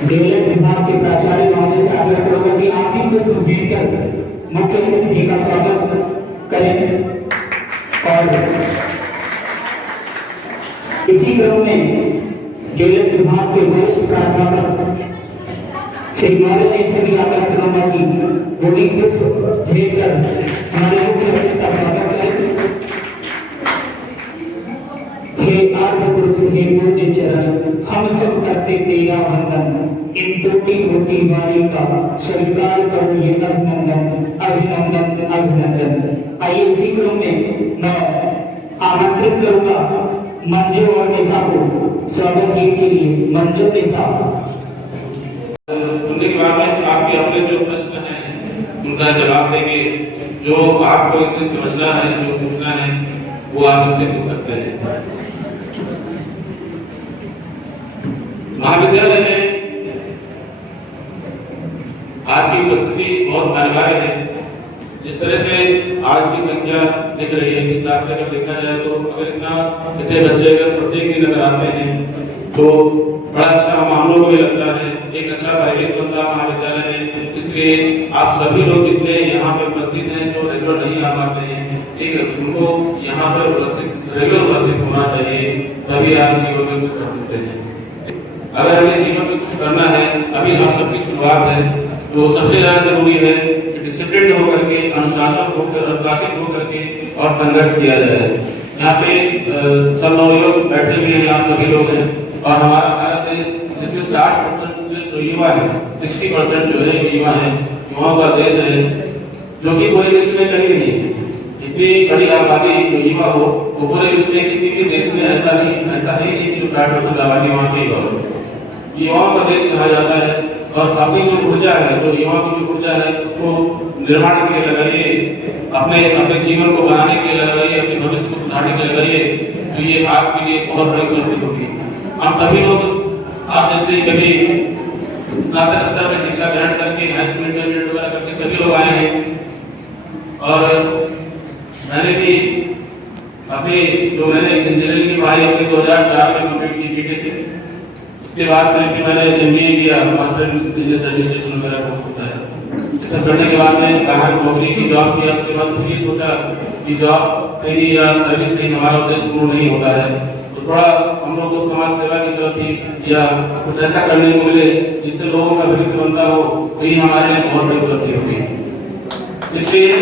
Develop विभाग के प्राचार्य महोदय से आग्रह करूंगा कि आप भी प्रश्न भेजकर मुख्य अतिथि जी का स्वागत करें। और इसी क्रम में डेवलप विभाग के वरिष्ठ प्राध्यापक श्री मौर्य जी से भी आग्रह करूंगा कि वो भी पुष्प भेजकर हमारे मुख्य अतिथि का स्वागत करें। हे आद्य पुरुष हे पूज्य चरण, हम सब करते तेरा वंदन। इन टूटी फूटी वाणी का स्वीकार करो ये अभिनंदन अभिनंदन अभिनंदन। आइए इसी क्रम में मैं आमंत्रित करूंगा मंजू और निशा को स्वागत गीत के लिए। मंजू, निशा। सुनने के बाद में आपके अपने जो प्रश्न हैं उनका जवाब देंगे। जो आपको इसे समझना है, जो पूछना है, वो आप इनसे पूछ सकते हैं। महाविद्यालय में आपकी उपस्थिति बहुत अनिवार्य है। जिस तरह से आज की संख्या दिख रही है, इस हिसाब से अगर देखा जाए तो अगर इतने बच्चे अगर प्रत्येक दिन अगर आते हैं तो बड़ा अच्छा हम लोगों को भी लगता है, एक अच्छा परिवेश बनता है महाविद्यालय में। इसलिए आप सभी लोग जितने यहाँ पे उपस्थित हैं, जो रेगुलर नहीं आ पाते हैं, ठीक है, उनको यहाँ पर रेगुलर उपस्थित होना चाहिए, तभी आप जीवन में कुछ कर सकते हैं। अगर हमें जीवन में कुछ करना है, अभी आप सबकी शुरुआत है, तो सबसे ज्यादा जरूरी है कि डिसिप्लिन होकर के, अनुशासित होकर के और संघर्ष किया जाए। यहाँ पे सब लोग बैठे हुए हैं, आप सभी लोग हैं, और हमारा भारत देश जिसमें 60% जो युवा है, 60% जो है युवा है, युवाओं का देश है, जो कि पूरे विश्व में कहीं नहीं है। इतनी बड़ी आबादी जो युवा हो, वो पूरे विश्व में किसी भी देश में ऐसा ही नहीं कि 60% आबादी वहाँ की हो। युवाओं का देश कहा जाता है, और अपनी जो ऊर्जा है, जो युवाओं की जो ऊर्जा है, उसको निर्माण के लिए लगाइए, अपने जीवन को बनाने के लिए लगाइए, अपने भविष्य को सुधारने के लिए लगाइए, तो ये आपके लिए बहुत बड़ी उपलब्धि होगी। हम सभी लोग आप जैसे कभी स्नातक स्तर में शिक्षा ग्रहण करके, हाई स्कूल इंटरमीडिएट वगैरह करके सभी लोग आए हैं, और मैंने भी अपनी मैंने इंजीनियरिंग की पढ़ाई अपनी 2004 में कंप्लीट की थी। उसके बाद से फिर मैंने MBA किया, मास्टर इन बिजनेस एडमिनिस्ट्रेशन वगैरह कोर्स होता है। ये सब करने के बाद में बाहर नौकरी की जॉब किया। उसके बाद फिर ये सोचा कि जॉब से ही या सर्विस से ही हमारा उद्देश्य पूर्ण नहीं होता है, तो थोड़ा हम लोग को समाज सेवा की तरफ ही या कुछ ऐसा करने को मिले जिससे लोगों का भविष्य बनता हो, तो ये हमारे लिए बहुत बड़ी उपलब्धि होगी। इसलिए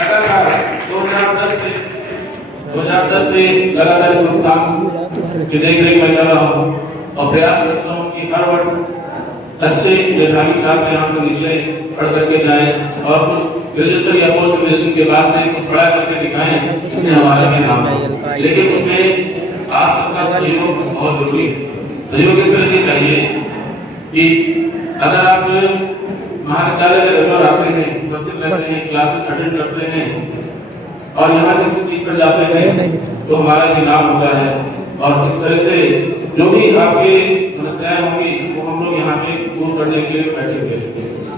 लगातार 2010 से लगातार संस्थान की देखरेख में कर रहा हूँ और प्रयास करता हूँ कि हर वर्ष अच्छे मेधावी छात्र यहाँ से निकले, पढ़ करके जाएं और कुछ ग्रेजुएशन या पोस्ट ग्रेजुएशन के बाद से कुछ पढ़ा करके दिखाएं, इससे हमारा भी नाम हो। लेकिन उसमें आप सबका सहयोग बहुत जरूरी है। सहयोग इस तरह से चाहिए कि अगर आप महाविद्यालय में रेगुलर आते हैं, उपस्थित रहते हैं, क्लासेस अटेंड करते हैं और यहाँ से कुछ सीट पर जाते हैं, तो हमारा भी नाम होता है। और इस तरह से जो भी आपके समस्याएं होंगी वो हम लोग यहाँ पे दूर करने के लिए बैठे हुए हैं।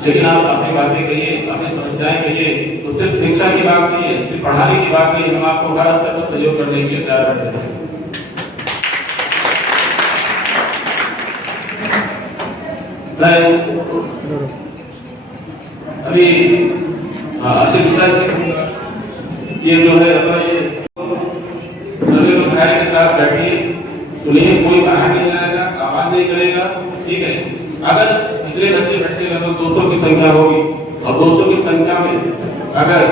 लेकिन आप अपनी बातें कहिए, अपनी समस्याएं कहिए, तो सिर्फ शिक्षा की बात नहीं है, सिर्फ पढ़ाने की बात नहीं, हम आपको हर स्तर पर सहयोग करने के लिए तैयार बैठे हैं। अभी आशीष मिश्रा ये जो है अपना ये सभी लोग धैर्य के साथ बैठिए, सुनिए, कोई बाहर नहीं जाएगा, आवाज नहीं करेगा, ठीक है। अगर जितने बच्चे बैठे लगभग 200 की संख्या होगी और 200 की संख्या में अगर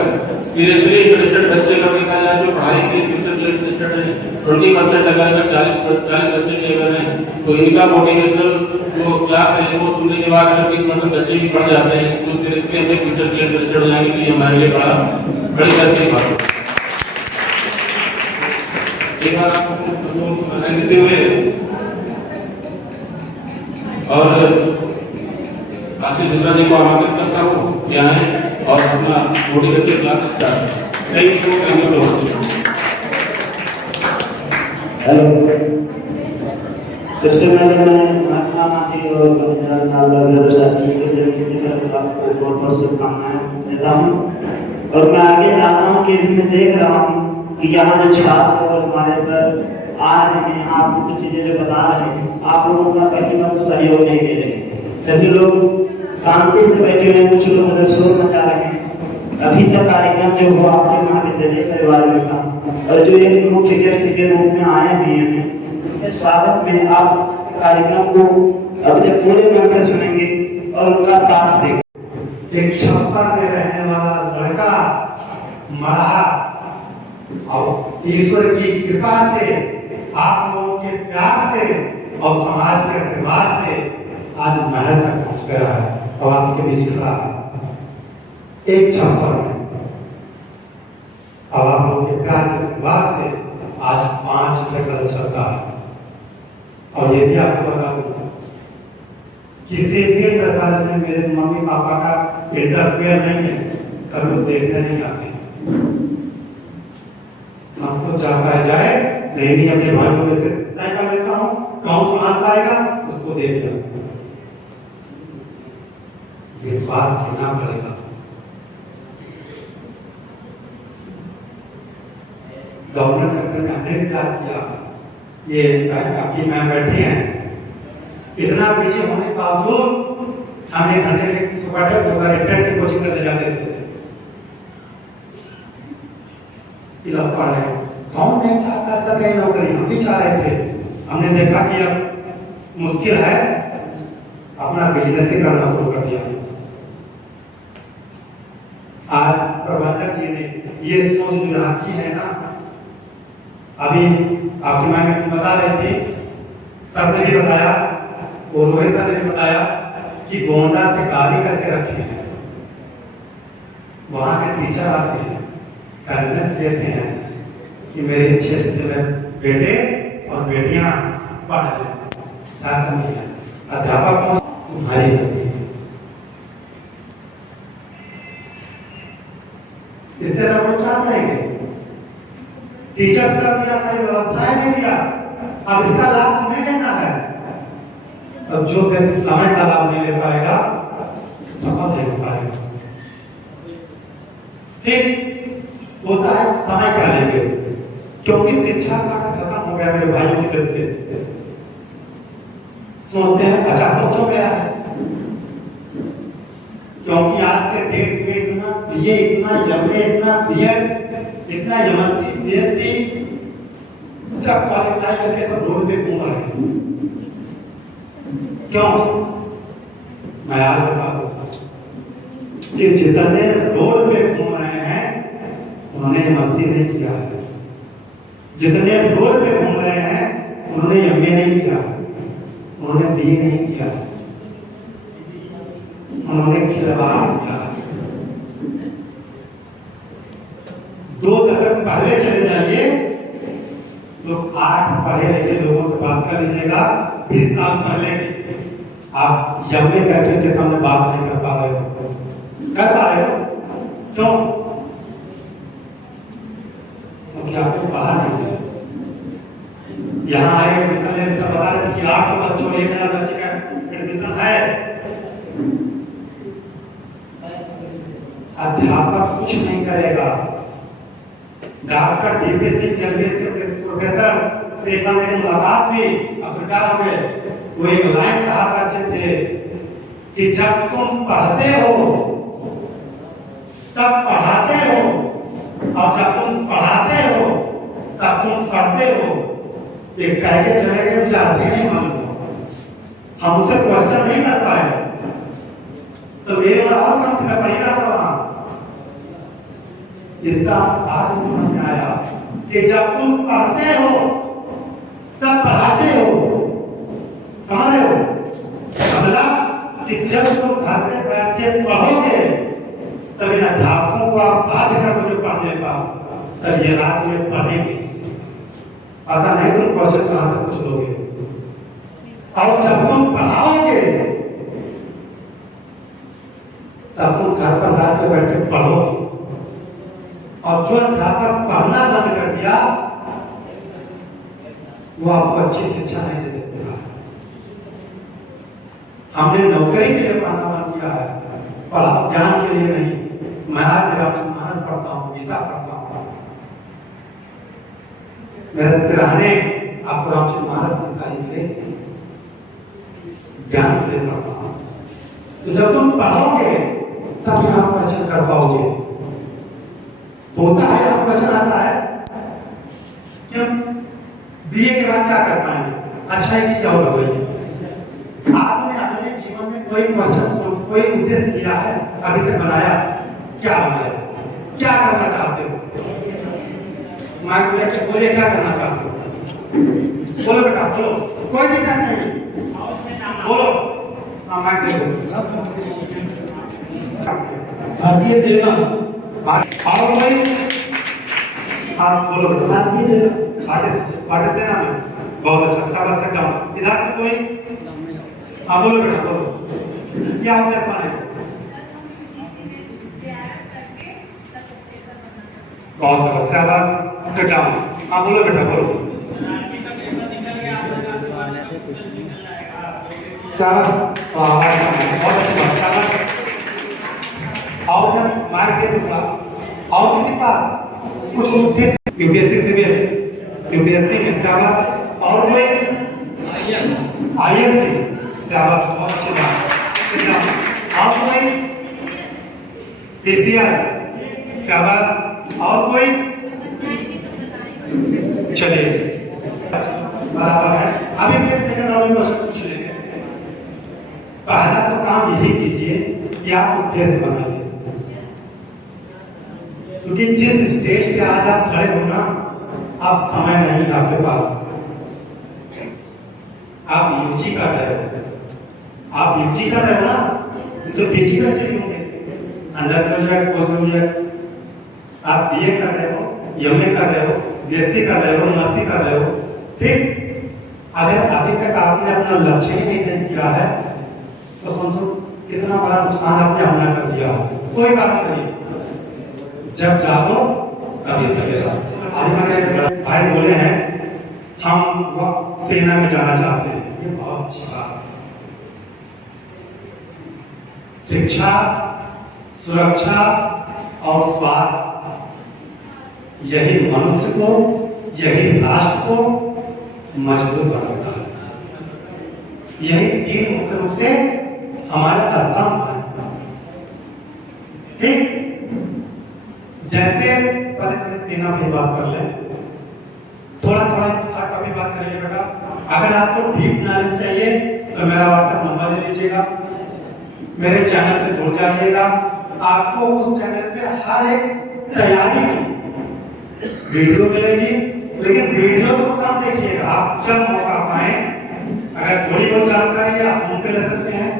सीरियसली इंटरेस्टेड बच्चे का देखा जाए, जो पढ़ाई के फ्यूचर के लिए इंटरेस्टेड है, 20% अगर 40 बच्चे भी अगर हैं, तो इनका मोटिवेशनल जो क्लास है वो सुनने के बाद अगर 20% बच्चे भी पढ़ जाते हैं, तो सीरियसली अपने फ्यूचर के लिए इंटरेस्टेड हो जाएंगे, तो ये हमारे लिए बड़ी अच्छी बात है। देते हुए और आशीष मिश्रा जी को आमंत्रित करता हूँ यहाँ और अपना motivation class start. Thank you so much. Hello, सबसे पहले मैं महात्मा गांधी और पंडित जवाहरलाल साथी के जन्मदिन की तरफ आपको बहुत बहुत शुभकामनाएं देता हूँ। और मैं आगे जानता हूँ कि भी मैं देख रहा हूँ कि यहाँ जो छात्र और हमारे सर आ रहे हैं, आपको कुछ चीजें जो बता रहे हैं, आप लोगों का प्रतिबद्ध सहयोग नहीं दे रहे। सभी लोग शांति से बैठे हुए, कुछ लोग उधर शोर मचा रहे हैं। अभी तक कार्यक्रम जो हुआ आपके महाविद्यालय परिवार में था, और जो एक मुख्य गेस्ट के रूप में आए हुए हैं, उनके स्वागत में आप कार्यक्रम को अपने पूरे मन से सुनेंगे और उनका साथ देंगे। एक छप्पर में रहने वाला लड़का मरा, और ईश्वर की कृपा से, आप लोगों के प्यार से और समाज के आशीर्वाद से आज महल तक पहुंच गया है और आपके बीच खड़ा है एक छप्पर में। और आप लोगों के प्यार के आशीर्वाद से आज 5 जगह चलता है। और ये भी आपको बता दूं, किसी भी इंटर कॉलेज में मेरे मम्मी पापा का इंटरफेयर नहीं है, कभी वो देखने नहीं आते हैं। हमको चाहता जाए, नहीं अपने भाइयों में से तय कर लेता हूँ, कौन संभाल पाएगा उसको दे दिया। विश्वास करना पड़ेगा। गवर्नमेंट सेक्टर में हमने प्रयास किया, ये आपकी मैम बैठी हैं, इतना पीछे होने के बावजूद हम 1 घंटे के सुबह इंटर की कोचिंग करने जाते थे। पढ़ रहे, कौन नहीं चाहता सरकारी नौकरी, हम भी चाह रहे थे। हमने देखा कि अब मुश्किल है, अपना बिजनेस ही करना शुरू कर दिया। आज प्रबंधक जी ने ये सोच जो रखी है ना, अभी आपकी माँ में बता रहे थे, सर ने भी बताया और रोहित सर ने भी बताया कि गोंडा से गाड़ी करके रखे हैं, वहां से टीचर आते हैं, गाइडेंस देते हैं कि मेरे इस क्षेत्र में बेटे और बेटियां पढ़ लें, क्या कमी है, अध्यापक तुम्हारी गलती है। इससे हम लोग क्या करेंगे? टीचर्स का दिया, सारी व्यवस्थाएं नहीं दिया, अब इसका लाभ तुम्हें लेना है। अब जो व्यक्ति समय का लाभ नहीं ले पाएगा, सफल नहीं हो पाएगा। ठीक होता है, समय क्या लेंगे, क्योंकि शिक्षा का खत्म हो गया मेरे भाइयों की तरफ से। सोचते हैं अच्छा हो क्यों गया है, क्योंकि आज के डेट में इतना बीए, इतना एमए, इतना बीएड, इतना एमएससी, बीएससी सब क्वालिफाई करके सब रोड पे घूम रहे हैं। क्यों? मैं आज बता दूं कि जितने रोड पे घूम रहे हैं उन्होंने एमएससी नहीं किया है, जितने रोड पे घूम रहे हैं उन्होंने एमए नहीं किया, उन्होंने बीए नहीं किया, उन्होंने खिलवाड़ किया। 2 दशक पहले चले जाइए तो 8 पढ़े लिखे लोगों से बात कर लीजिएगा, 20 साल पहले की, आप एमए बैठे के सामने बात नहीं कर पा रहे हो, कर पा रहे हो क्यों? क्योंकि आपने पढ़ा नहीं है। यहाँ आए एडमिशन लेने से बता रहे थे कि 800 बच्चों 1000 बच्चे का एडमिशन है। अध्यापक कुछ नहीं करेगा। डॉक्टर डीपीसी के प्रोफेसर से एक बार मेरी मुलाकात हुई, अफ्रीका में, वो एक लाइन कहा करते थे कि जब तुम पढ़ते हो तब पढ़ाते हो, और जब तुम पढ़ाते हो तब तुम पढ़ते हो। एक कह के चले गए, मुझे अभी नहीं मालूम, हम उसे क्वेश्चन नहीं कर पाए, तो मेरे और कम से पढ़ ही रहा था वहां। इसका बात समझ में आया कि जब तुम पढ़ते हो तब पढ़ाते हो, समझ रहे हो? मतलब कि जब तुम घर पे बैठ के पढ़ोगे तब इन अध्यापकों को आप बाध्य कर दोगे पढ़ने का, तब ये रात में पढ़ेंगे, पता नहीं तुम क्वेश्चन कहां से पूछ लोगे। और जब तुम पढ़ाओगे तब तुम घर पर रात में बैठ के पढ़ोगे। और जो अध्यापक पढ़ना बंद कर दिया वो आपको अच्छी शिक्षा नहीं दे सकता। हमने नौकरी के लिए पढ़ना बंद किया है, पढ़ा ज्ञान के लिए नहीं। मैं आज रामचरितमानस पढ़ता हूँ, गीता पढ़ता हूँ, मेरे सिरहाने आपको रामचरित मानस दिखाई मिले, ज्ञान के लिए पढ़ता हूं। तो जब तुम पढ़ोगे तब यहाँ प्रवचन कर पाओगे। होता है आपको वचन आता है कि हम बीए के बाद क्या कर पाएंगे, अच्छा ही चीज और लगाइए। आपने अपने जीवन में कोई वचन, कोई उद्देश्य किया है अभी तक बनाया, क्या बनाया, क्या करना चाहते हो? माँ को लेके बोले क्या करना चाहते हो, बोलो बेटा बोलो, कोई दिक्कत नहीं, बोलो। हाँ माँ दे दो। भारतीय सेना, और कोई, आप बोलो बेटा। भारतीय सेना, भारतीय सेना में बहुत अच्छा, शाबाश से डाउन। इधर से कोई, हाँ बोलो बेटा बोलो, क्या उद्देश्य बनाए? बहुत अच्छा, शाबाश से डाउन। हाँ बोलो बेटा बोलो, शाबाश, बहुत अच्छी बात, शाबाश। और जब मार के तो और किसी पास कुछ उद्देश्य, यूपीएससी सिविल, यूपीएससी में शाबाश। और कोई आईएएस में शाबाश, बहुत अच्छी बात। और कोई पीसीएस, शाबाश। और कोई, चलिए बराबर है। अभी मैं सेकंड राउंड में क्वेश्चन पूछ लेंगे। पहला तो काम यही कीजिए कि आप उद्देश्य बनाइए, क्योंकि जिस स्टेज पे आज आप खड़े हो ना, आप समय नहीं आपके पास। आप यूजी कर रहे हो, आप यूजी कर रहे हो ना, तो पीजी में चाहिए होंगे, अंडर ग्रेजुएट, पोस्ट ग्रेजुएट। आप बीए कर रहे हो, एमए कर रहे हो, बीएससी कर रहे हो, एमएससी कर रहे हो, ठीक। अगर अभी तक आपने अपना लक्ष्य ही नहीं तय किया है तो समझो कितना बड़ा नुकसान आपने अपना कर दिया है। कोई बात नहीं, जब जागो तभी सवेरा। आज हमारे भाई बोले हैं हम सेना में जाना चाहते हैं, ये बहुत अच्छी बात। शिक्षा, सुरक्षा और स्वास्थ्य, यही मनुष्य को, यही राष्ट्र को मजबूत बनाता है। यही तीन मुख्य रूप से हमारे स्तंभ हैं, ठीक। जैसे पहले सेना की बात कर ले, थोड़ा थोड़ा कभी बात करिए बेटा। अगर आपको डीप नॉलेज चाहिए तो मेरा व्हाट्सएप नंबर ले लीजिएगा, मेरे चैनल से जुड़ जाइएगा। आपको उस चैनल पे हर एक तैयारी की वीडियो मिलेगी, लेकिन वीडियो को कम देखिएगा। आप जब मौका पाए, अगर थोड़ी बहुत जानकारी आप फोन पे ले सकते हैं,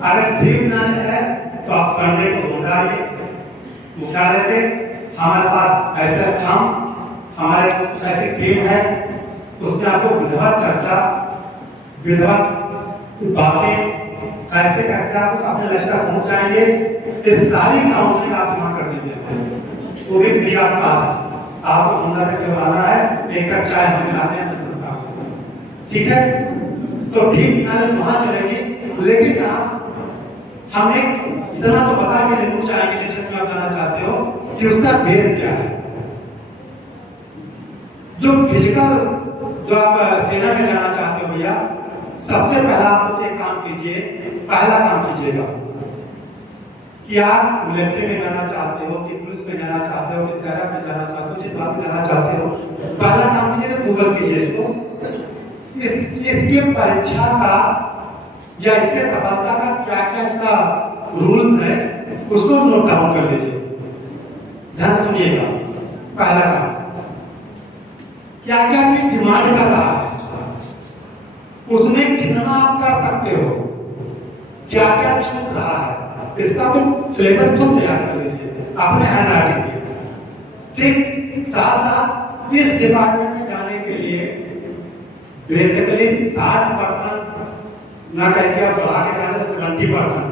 अगर डीप नॉलेज है तो आप संडे को बुलाइए, मुख्यालय पे हमारे पास ऐसे हमारे कुछ ऐसी टीम है, उसमें आपको विधवा चर्चा, विधवा बातें, कैसे कैसे आप अपने लक्ष्य तक पहुंचाएंगे, इस सारी काउंसलिंग आप वहां कर दीजिए, वो भी फ्री ऑफ कास्ट। आपको मुंडा तक करवाना है, एक कप चाय हम पिलाते हैं संस्था, ठीक है। तो डीप नॉलेज वहां चलेगी, लेकिन हम एक इतना तो बता के जरूर चाहेंगे जिस क्षेत्र में आप जाना चाहते हो कि उसका बेस क्या है। जो फिजिकल, जो आप सेना में जाना चाहते हो भैया, सबसे पहला आप एक काम कीजिए, पहला काम कीजिएगा कि आप मिलिट्री में जाना चाहते हो, कि पुलिस में जाना चाहते हो, कि सेना में जाना चाहते हो, जिस बात में जाना चाहते हो, पहला काम कीजिए गूगल कीजिए इसको, इसकी परीक्षा का या इसके सफलता का क्या क्या इसका रूल्स है, उसको नोट डाउन कर लीजिए। ध्यान सुनिएगा, पहला काम क्या क्या चीज डिमांड कर रहा है, उसमें कितना आप कर सकते हो, क्या क्या छूट रहा है, इसका तो सिलेबस खुद तैयार कर लीजिए अपने हैंड राइटिंग में, ठीक। साथ साथ इस डिपार्टमेंट में जाने के लिए बेसिकली 60% ना कह के आप बढ़ा के कहा 70%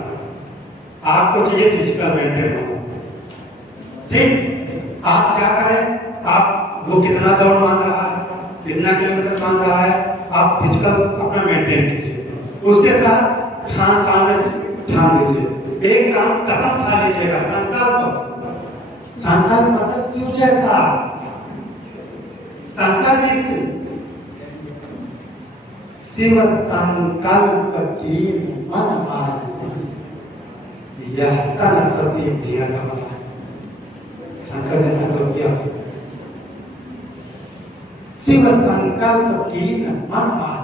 आपको चाहिए फिजिकल मेंटेन होना, ठीक। आप क्या करें, आप वो कितना दौड़ मांग रहा है, कितना किलोमीटर मांग रहा है, आप फिजिकल अपना मेंटेन कीजिए। उसके साथ खान पान में ध्यान दीजिए। एक काम कसम खा लीजिएगा, संकल्प मतलब फ्यूचर सा, शंकर जी से शिव संकल्प की मन माय यह तन सती भेद हमारा। शंकर जी संकल्प किया, शिव संकल्प की मन माय,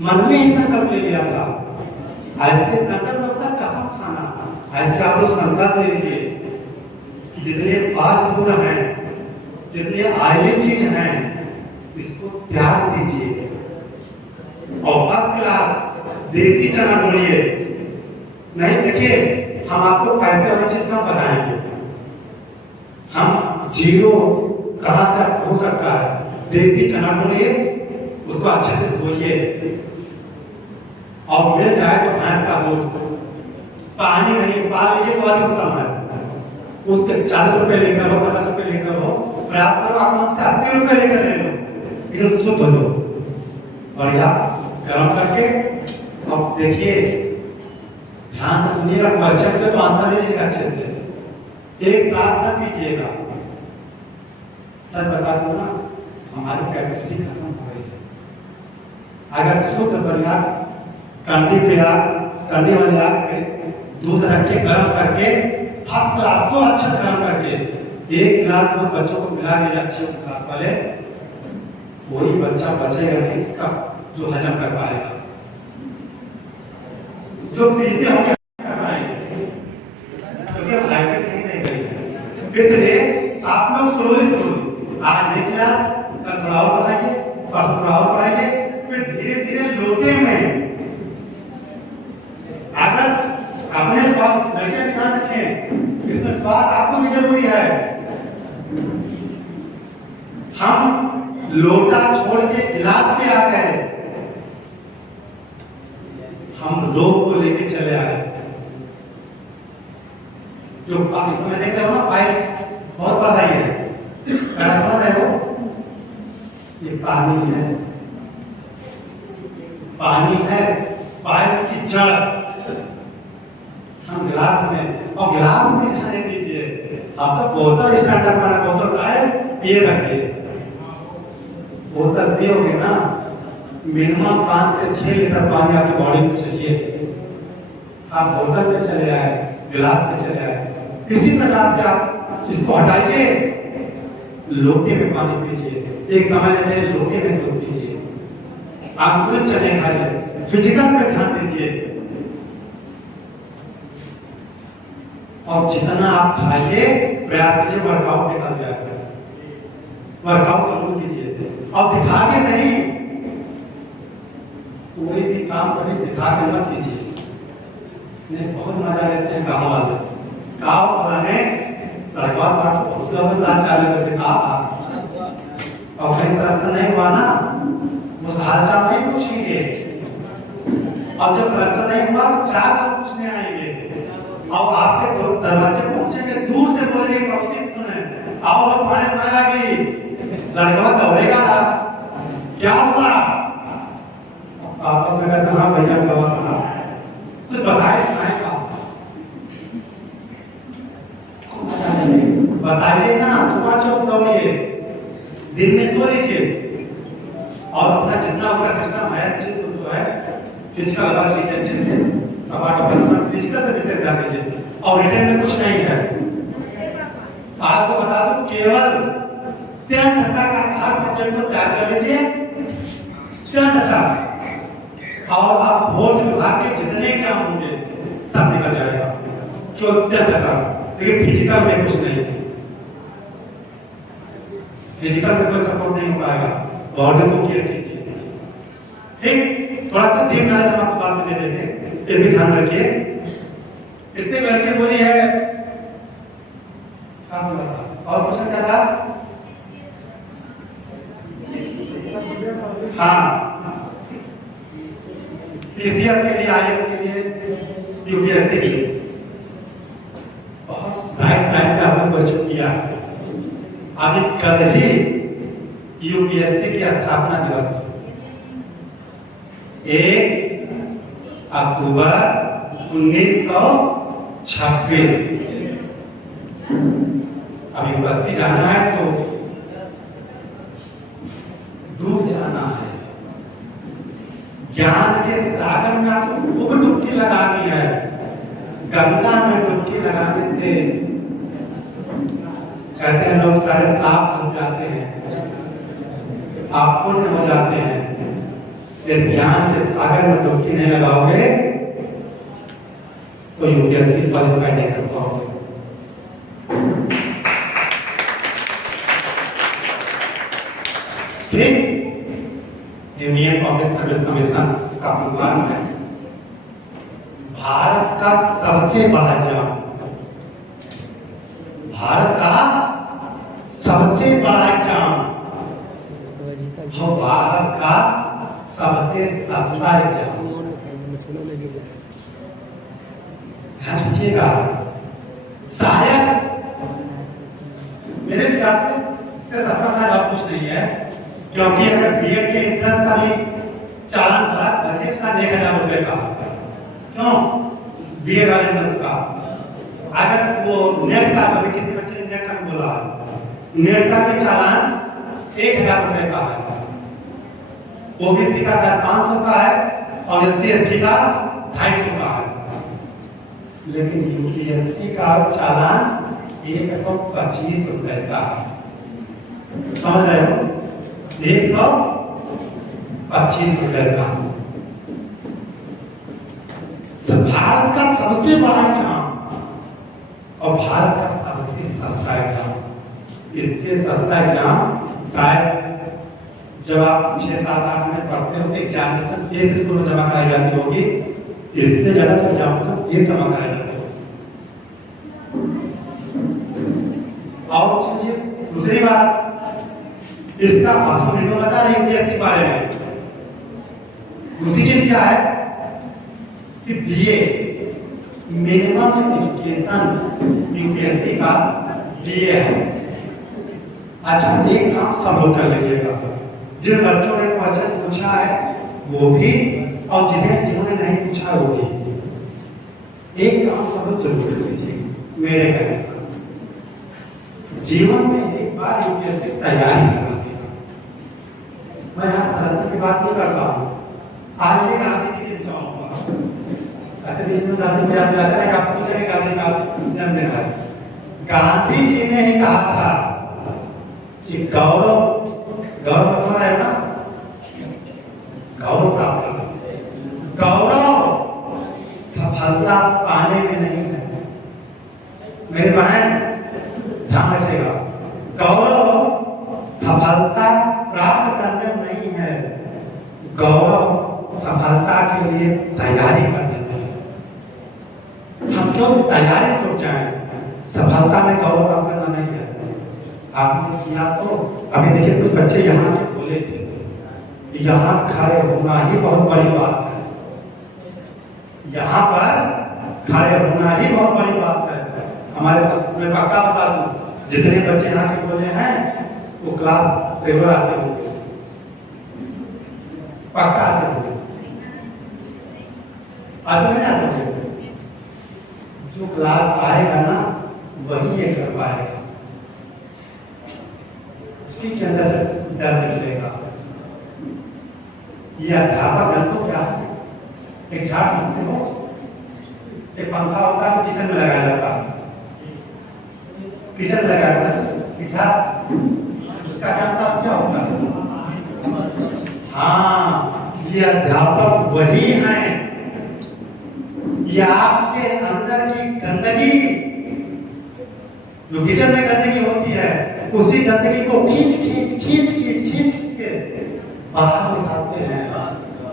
मन में ही संकल्प ले लिया था। ऐसे संकल्प होता कसम खाना, ऐसे आप लोग संकल्प ले लीजिए कि जितने फास्ट फूड हैं, जितने ऑयली चीज हैं, इसको त्याग दीजिए और फर्स्ट क्लास देसी चना बोलिए। नहीं देखिए, हम आपको पैसे वाली चीज कहाँ बताएंगे, हम जीरो कहां से हो सकता है। देसी चना बोलिए, उसको अच्छे से धोइए और मिल जाए तो भैंस का दूध, पानी नहीं पा लीजिए तो अधिक उत्तम है। उसके 40 रुपए लीटर हो, 50 रुपए लीटर हो, प्रयास करो आप हमसे 80 रुपए लीटर ले लो, लेकिन शुद्ध हो लो बढ़िया गर्म करके। और देखिए ध्यान से सुनिएगा, क्वेश्चन पे तो आंसर दे लीजिएगा अच्छे से, एक साथ न पीजिएगा। सच बता दूं ना, हमारी कैपेसिटी खत्म हो गई है। अगर शुद्ध बढ़िया कंडी वाली आग पे दूध रख के गर्म करके फर्स्ट क्लास को अच्छे से गर्म करके 1 गिलास दूध बच्चों को मिला के अच्छे क्लास वाले, कोई बच्चा बचेगा नहीं इसका जो हजम कर पाएगा। जो पीते होंगे कर पाएंगे, क्योंकि अब हाइब्रिड नहीं रह गई है। इसलिए आप लोग स्लोली आज 1 गिलास, कल थोड़ा और बढ़ाइए, परसों थोड़ा और बढ़ाइए, फिर धीरे धीरे लोटे में। अगर अपने स्वाद लड़के भी ध्यान रखें, इसमें स्वाद आपको भी जरूरी है। हम लोटा छोड़ के गिलास पे आ गए, हम लोग को लेके चले आए। जो इस समय देख रहे हो ना, पाइल्स बहुत बढ़ रही है, समझ रहे हो, ये पानी है, पानी है, पाइल्स की जड़ हम गिलास में, और गिलास में जाने दीजिए। आप तो बोतल स्टैंडर्ड वाला बोतल आए पिए रखिए, बोतल पियोगे ना, मिनिमम 5 से 6 लीटर पानी आपकी बॉडी में चाहिए। आप बोतल पे चले आए, गिलास पे चले आए। इसी प्रकार से आप इसको हटाइए, लोटे में पानी पीजिए। एक समय लेते हैं लोटे में दूध पीजिए। आप पूरे चने खाइए, फिजिकल पे ध्यान दीजिए, और जितना आप खाइए प्रयास कीजिए वर्कआउट निकल जाएगा। वर्कआउट जरूर कीजिए और दिखा के नहीं, कोई भी काम कभी दिखा के मत कीजिए। नहीं, बहुत मजा लेते हैं गाँव वाले, गाँव वाले और कहीं ऐसा नहीं हुआ ना, उस हालचाल नहीं पूछेंगे, और जब सर नहीं हुआ तो 4 बार पूछने आएंगे, और आपके दरवाजे पहुंचेंगे, दूर से बोलेंगे पड़ोसी सुने, आओ लोग पानी में आ गई, लड़का दौड़ेगा ना, क्या हुआ? आपस में कहते हाँ भैया गवा रहा, कुछ बताए सुनाए का, बताइए ना। सुबह चौक दौड़िए, दिन में सो लीजिए, और अपना जितना उसका सिस्टम है तो है फिजिकल वर्क कीजिए अच्छे से, फिजिकल से विशेष ध्यान दीजिए, और रिटर्न में कुछ नहीं है। आपको बता दूं, केवल 10 तक का हर सब्जेक्ट को तैयार कर लीजिए, 10 तक, और आप भोर से भाग के जितने काम होंगे सब निकल जाएगा, केवल 10 तक। लेकिन फिजिकल में कुछ नहीं, फिजिकल में कोई सपोर्ट नहीं हो पाएगा, बॉडी को केयर कीजिए। ठीक, थोड़ा सा डीप नॉलेज हम आपको बाद में दे देंगे, ये भी ध्यान रखिए। इसमें लड़के बोली है, और क्वेश्चन क्या था? हाँ, पीसीएस के लिए, आईएएस के लिए, यूपीएससी के लिए बहुत राइट टाइम पे आपने क्वेश्चन किया है। अभी कल ही यूपीएससी की स्थापना दिवस था, 1 अक्टूबर 1926। अभी बस्ती जाना है तो डूब जाना है, ज्ञान के सागर में आपको खूब डुबकी लगानी है। गंगा में डुबकी लगाने से कहते हैं लोग सारे पाप धुल जाते हैं, आप पुण्य हो जाते हैं। फिर ज्ञान के सागर में डुबकी नहीं लगाओगे तो यूपीएससी क्वालिफाई नहीं कर पाओगे। ठीक, यूनियन पब्लिक सर्विस कमीशन इसका प्रोग्राम है। भारत का सबसे बड़ा एग्जाम, भारत का सबसे बड़ा एग्जाम, जो भारत का सबसे सस्ता एग्जाम। ध्यान दीजिएगा, शायद मेरे विचार से इससे सस्ता शायद और कुछ नहीं है, क्योंकि अगर बीएड के एंट्रेंस का भी चालान भरा बजट शायद 1000 रुपए का, क्यों बीएड वाले एंट्रेंस का। अगर वो नेट का, कभी किसी बच्चे ने नेट का बोला, नेट का भी चालान 1000 रुपए का है, ओबीसी का शायद 500 का है और एससी एसटी का 250 का है। लेकिन यूपीएससी का चालान 125 रुपए का है, समझ रहे हो, 125 रुपए का। तो भारत का सबसे बड़ा एग्जाम और भारत का सबसे सस्ता एग्जाम, इससे सस्ता एग्जाम शायद जब आप 6-7-8 में पढ़ते हो तो एग्जामिनेशन फीस स्कूल में जमा कराई जाती होगी, इससे ज्यादा तो एग्जामिनेशन फीस जमा कराई जाती होगी। और सोचिए दूसरी बात, इसका भाषण नहीं बता रही यूपीएससी के बारे में। दूसरी चीज क्या है कि बीए मिनिमम एजुकेशन यूपीएससी का बीए है। अच्छा, एक काम सब लोग कर लीजिएगा, जिन बच्चों ने क्वेश्चन पूछा है वो भी और जिन्होंने नहीं पूछा वो भी, एक काम सब लोग जरूर कर लीजिए मेरे कहने पर। जीवन में एक बार यूपीएससी तैयारी करना देगा। मैं यहाँ दरअसल की बात नहीं करता हूँ, आज ये गांधी जी के जाऊंगा, गांधी जी को याद दिलाता है कि आपको गांधी का जन्मदिन है। गांधी जी ने ही कहा था कि गौरव समझ रहे हो ना, गौरव प्राप्त करना, गौरव सफलता पाने में नहीं है। मेरे बहन ध्यान रखिएगा, गौरव सफलता प्राप्त करने में नहीं है, गौरव सफलता के लिए तैयारी करने में है। हम क्यों तैयारी छूट जाए, सफलता में गौरव प्राप्त करना नहीं है। आपने किया तो अभी देखिए कुछ बच्चे यहाँ के बोले थे, यहाँ खड़े होना ही बहुत बड़ी बात है, यहाँ पर खड़े होना ही बहुत बड़ी बात है। हमारे पास मैं पक्का बता दूं, जितने बच्चे यहाँ के बोले हैं वो क्लास रेगुलर आते होंगे, पक्का आते होंगे, आते नहीं आते होंगे। जो क्लास आएगा ना वही ये कर पाएगा, उसकी के अंदर से डर निकलेगा। ये अध्यापक है तो क्या है, एक झाड़ मानते हो, एक पंखा होता है किचन में लगाया जाता है, किचन में लगाया जाता है झाड़, उसका काम क्या होता है। हाँ, ये अध्यापक वही हैं, ये आपके अंदर की गंदगी, जो किचन में गंदगी होती है, उसी गंदगी को खींच के बाहर निकालते हैं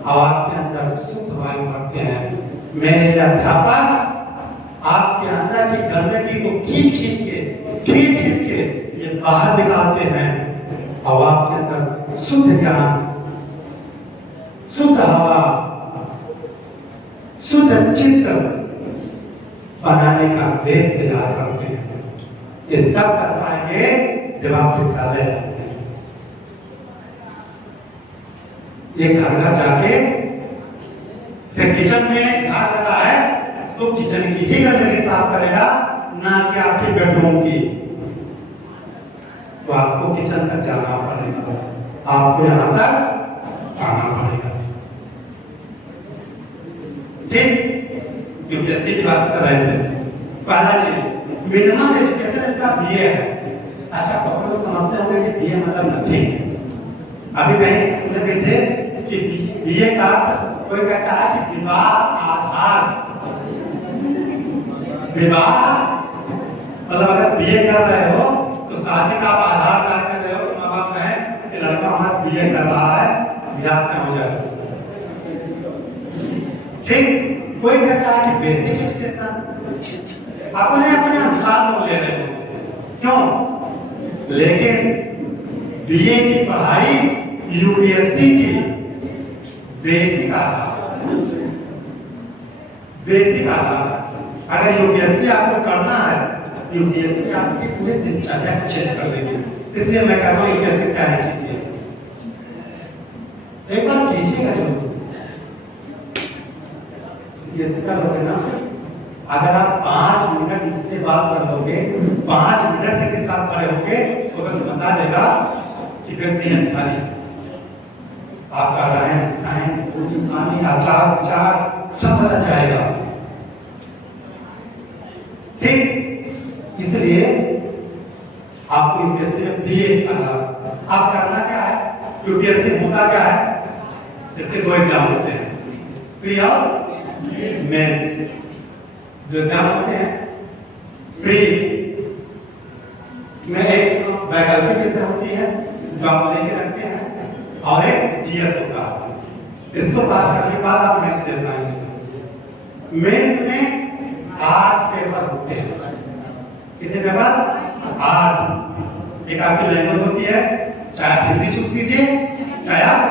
और आपके अंदर शुद्ध वायु भरते हैं। मेरे अध्यापक आपके अंदर की गंदगी को खींच के ये बाहर निकालते हैं और आपके अंदर शुद्ध ज्ञान, शुद्ध हवा, शुद्ध चित्त बनाने का देश तैयार करते हैं। ये तब कर पाएंगे जब आप विद्यालय आते हैं। ये घर जाके से किचन में झाड़ लगा है तो किचन की ही गंदगी साफ करेगा, ना कि आपके बेडरूम की। तो आपको किचन तक जाना पड़ेगा, आपको यहाँ तक आना पड़ेगा। ठीक, यूपीएससी की बात कर रहे थे। पहला चीज मिनिमम एजुकेशन इसका बीए है। अच्छा, बहुत लोग समझते होंगे कि बीए मतलब नथिंग। अभी कहीं सुने भी थे कि बीए का कोई कहता है कि विवाह आधार, विवाह मतलब अगर बीए कर रहे हो तो शादी का आप आधार तैयार कर रहे हो तो माँ बाप कहें कि लड़का हमारा बीए कर रहा है, ब्याह में हो जाए। ठीक, कोई कहता है कि बेसिक एजुकेशन, अपने अपने अनुसार लोग ले रहे होते, क्यों? लेकिन बीए की पढ़ाई यूपीएससी की बेसिक आधार, बेसिक आधार। अगर यूपीएससी आपको करना है, यूपीएससी आपकी पूरे दिनचर्या को चेंज कर देगी। इसलिए मैं कहता हूँ यूपीएससी की तैयारी कीजिए, एक बार कीजिएगा जरूर। यूपीएससी कर लोगे ना, अगर आप 5 मिनट मुझसे बात कर लोगे, 5 मिनट किसी साथ खड़े होगे तो बस बता देगा कि व्यक्ति अधिकारी आप कर रहे हैं, साइन पूरी पानी आचार विचार सब बदल जाएगा। ठीक, इसलिए आपको यूपीएससी में बीए करना। आप करना क्या है, यूपीएससी होता क्या है, इसके 2 एग्जाम होते हैं, प्री और मेंस। जो एग्जाम होते हैं प्री में एक वैकल्पिक विषय होती है जो आप लेके रखते हैं, और एक जीएस होता है। इसको पास करने के बाद आप मेंस दे पाएंगे। मेंस में 8 पेपर होते हैं। कितने पेपर? 8। एक आपकी लैंग्वेज होती है, चाहे आप हिंदी चूज कीजिए, चाहे आप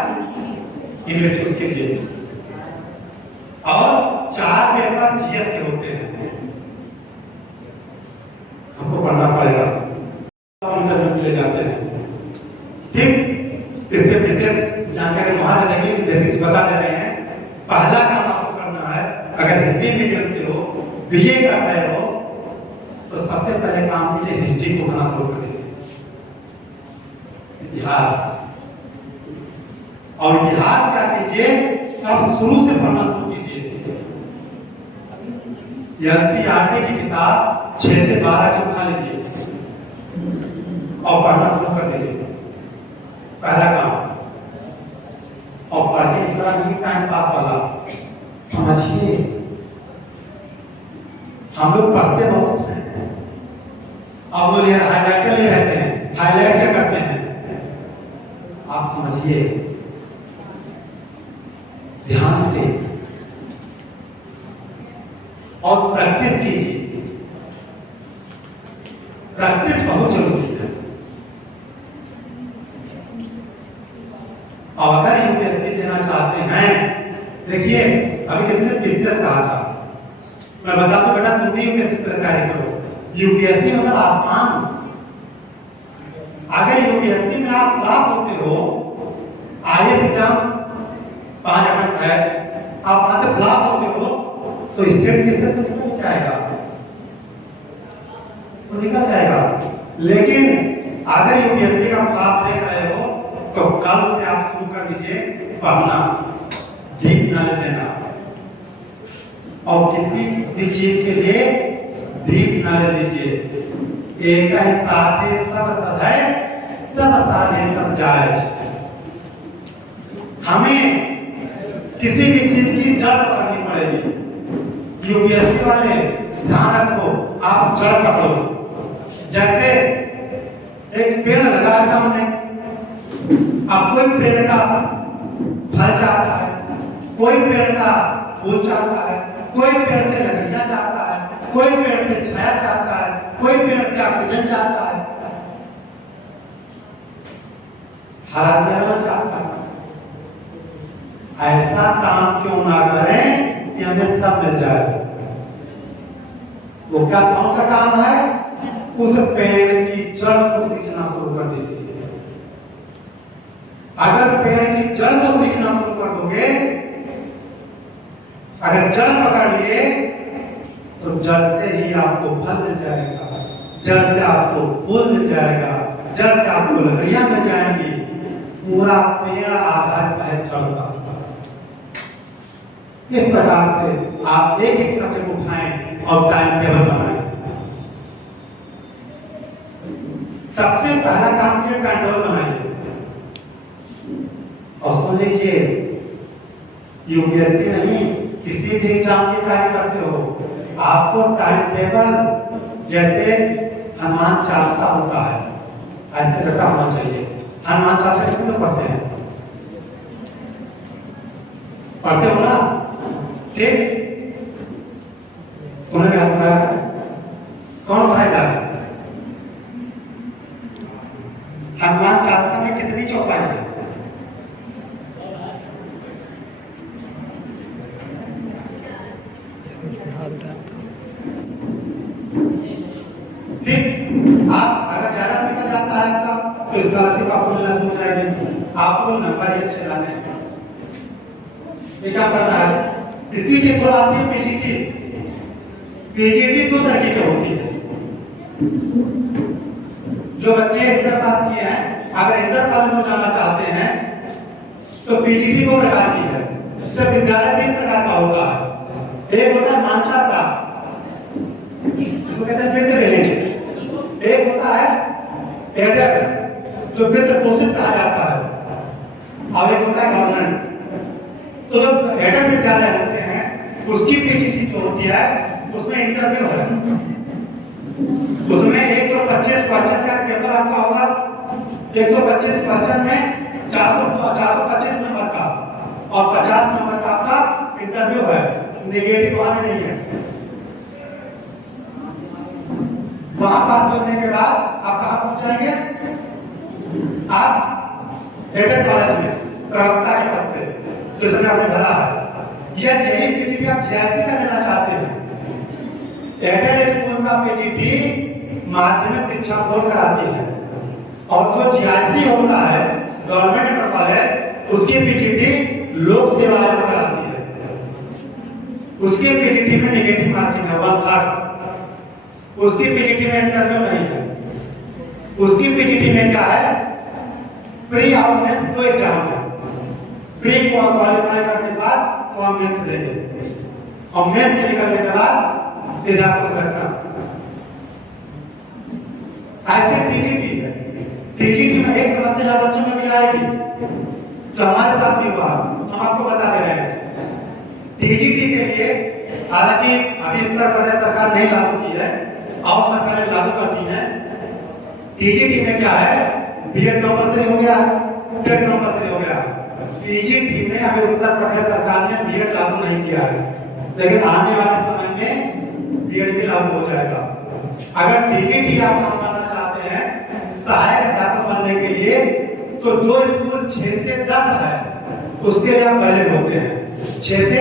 इंग्लिश चूज कीजिए, और 4 पेपर जीएस के होते हैं। हमको पढ़ना पड़ेगा, इंटरव्यू के लिए जाते हैं। ठीक, इसके विशेष जानकारी वहां देने की बेसिस बता दे रहे हैं। पहला काम आपको करना है, अगर हिंदी मीडियम से हो, बीए कर रहे हो, तो सबसे पहले काम कीजिए हिस्ट्री को पढ़ना शुरू कर दीजिए, इतिहास। और इतिहास क्या कीजिए, आप शुरू से पढ़ना शुरू कीजिए। एनसीईआरटी की किताब 6 से 12 की उठा लीजिए और पढ़ना शुरू कर दीजिए, पहला काम। और पढ़ने के बाद नहीं टाइम पास वाला, समझिए। हम लोग पढ़ते बहुत हैं, अब वो हाईलाइटर ले रहते हैं, हाईलाइट क्या करते हैं, आप समझिए ध्यान से, और प्रैक्टिस कीजिए। प्रैक्टिस बहुत जरूरी है। और अगर यूपीएससी देना चाहते हैं, देखिए अभी किसी ने बिजनेस कहा था, मैं बता दूं बेटा तुम भी यूपीएससी की तैयारी करो। यूपीएससी मतलब आसमान। अगर यूपीएससी में आप फ्लॉप होते हो, आईएएस एग्जाम 5 अटेम्प्ट है, आप वहां से फ्लॉप होते हो तो स्टेट केसेस तो निकल जाएगा, तो निकल जाएगा। लेकिन अगर यूपीएससी का फ्लॉप देख रहे हो तो कल से आप शुरू कर दीजिए पढ़ना, डीप नॉलेज देना। और किसी भी चीज के लिए डीप नॉलेज लीजिए। एक ही साथे सब सधै, सब साधे सब जाए। हमें किसी भी चीज की जड़ पकड़नी पड़ेगी। यूपीएससी वाले ध्यान रखो, आप जड़ पकड़ो। जैसे एक पेड़ लगा है सामने, अब कोई पेड़ का फल चाहता है, कोई पेड़ का फूल चाहता है, कोई पेड़ से लकड़ियां चाहता है, कोई पेड़ से छाया चाहता है, कोई पेड़ से ऑक्सीजन चाहता है, हरा पेड़ चाहता है। ऐसा काम क्यों ना करें कि हमें सब मिल जाए। वो क्या कौन सा काम है, उस पेड़ की जड़ को सींचना शुरू कर दीजिए। अगर पेड़ की जड़ को सींचना शुरू कर दोगे, अगर जड़ पकड़ लिए तो जड़ से ही आपको फल मिल जाएगा, जड़ से आपको फूल मिल जाएगा, जड़ से आपको लकड़ियां मिल जाएंगी। पूरा पेड़ आधारित है जड़ का। इस प्रकार से आप एक एक सब्जेक्ट उठाएं और टाइम टेबल बनाएं। सबसे पहला काम कीजिए, टाइम टेबल बनाइए और उसको लीजिए। यूपीएससी नहीं, किसी भी एग्जाम की तैयारी करते हो, आपको टाइम टेबल जैसे हनुमान चालीसा होता है ऐसे रटा होना चाहिए। हनुमान चालीसा कितने लोग पढ़ते हैं? पढ़ते हो ना? ठीक, तुमने भी हाथ उठाया? कौन उठाएगा? हनुमान चालीसा में कितनी चौपाई है? ठीक, आप अगर ज्यादा निकल जाता है आपका तो इस क्लासिक आपको लेना हो जाएगी, आपको नंबर ही अच्छे लाने हैं। ये क्या करना है? इसी के थोड़ा आती है पीजीटी। पीजीटी दो तरीके की होती है। जो बच्चे इंटर पास किए हैं, अगर इंटर कॉलेज में जाना चाहते हैं तो पीजीटी दो प्रकार की है। सब विद्यालय 3 प्रकार का होता है। एक होता है मान्यता प्राप्त, इसको कहते हैं वित्त विहीन। एक होता है एडेड, जो वित्त पोषित कहा जाता है, और एक होता है गवर्नमेंट। तो जो एडेड विद्यालय होते हैं उसकी पीजीटी जो होती है उसमें इंटरव्यू है, उसमें 125 क्वेश्चन का पेपर आपका होगा। 125 क्वेश्चन में 425 नंबर का और 50 नंबर का आपका इंटरव्यू है। नेगेटिव वहां नहीं है। वहां पास करने के बाद आप कहां पहुंच जाएंगे? आप एडेड कॉलेज में प्रवक्ता के पद पे, जिसमें आपने भरा है। यही पीजीटी आप जीआईसी का देना चाहते हैं। एडेड स्कूल का पीजीटी माध्यमिक शिक्षा बोर्ड कराती है, और जो जीआईसी होता है गवर्नमेंट इंटर कॉलेज, उसकी पीजीटी लोक सेवा आयोग कराती है। उसकी पीजीटी में नेगेटिव मार्किंग है 1/3। उसकी पीजीटी में इंटरव्यू नहीं है। उसकी पीजीटी में क्या है? प्री और मेंस 2 एग्जाम है। प्री को क्वालिफाई करने के बाद तो हम मेंस देंगे, और मेंस से निकलने के बाद सीधा आपको सिलेक्शन। ऐसे टीजीटी है। टीजीटी में एक समस्या बच्चों में भी आएगी, तो हमारे साथ भी हुआ, हम आपको बता दे रहे हैं। टीजीटी के लिए हालांकि अभी उत्तर प्रदेश सरकार नहीं लागू की है, और सरकारें लागू करती है। टीजीटी में क्या है? बीएड कंपलसरी हो गया है, टेट कंपलसरी हो गया है। पीजीटी में अभी उत्तर प्रदेश सरकार ने बीएड लागू नहीं किया है, लेकिन आने वाले समय में बीएड भी लागू हो जाएगा। अगर टीजीटी आप काम करना चाहते हैं सहायक अध्यापक बनने के लिए, तो जो स्कूल 6 से 10 है उसके लिए आप वैलिड होते हैं। 6 से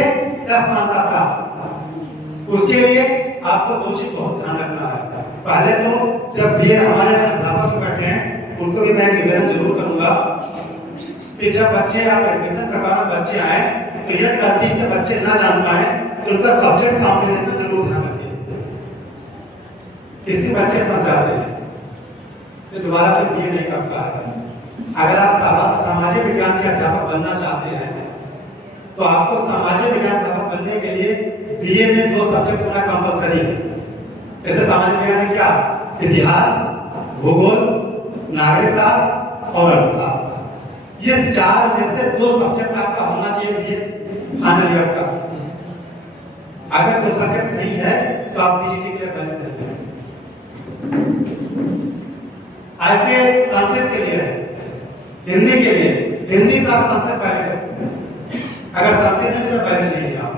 10 मान्यता प्राप्त, उसके लिए आपको 2 चीज बहुत ध्यान रखना है। पहले तो जब भी हमारे अध्यापक जो बैठे हैं उनको भी मैं निवेदन जरूर करूंगा कि जब बच्चे आप एडमिशन करवाना बच्चे आए तो ये गलती से बच्चे ना जान पाए तो उनका सब्जेक्ट कॉम्बिनेशन जरूर ध्यान रखिए। किसी बच्चे फंस जाते हैं तो दोबारा फिर बीए नहीं करता है। अगर आप सामाजिक विज्ञान के अध्यापक बनना चाहते हैं तो आपको सामाजिक विज्ञान अध्यापक बनने के लिए बीए में 2 सब्जेक्ट होना कंपलसरी है। जैसे सामाजिक विज्ञान में क्या? इतिहास, भूगोल, नागरिक शास्त्र और अर्थशास्त्र। ये 4 में से 2 सब्जेक्ट आपका होना चाहिए बीए फाइनल ईयर का। अगर 2 सब्जेक्ट नहीं है तो आप पीजीटी के लिए वैलिड नहीं है। ऐसे संस्कृत के लिए है, हिंदी के लिए हिंदी शास्त्र संस्कृत वैलिड है। अगर संस्कृत है तो वैलिड नहीं है। आप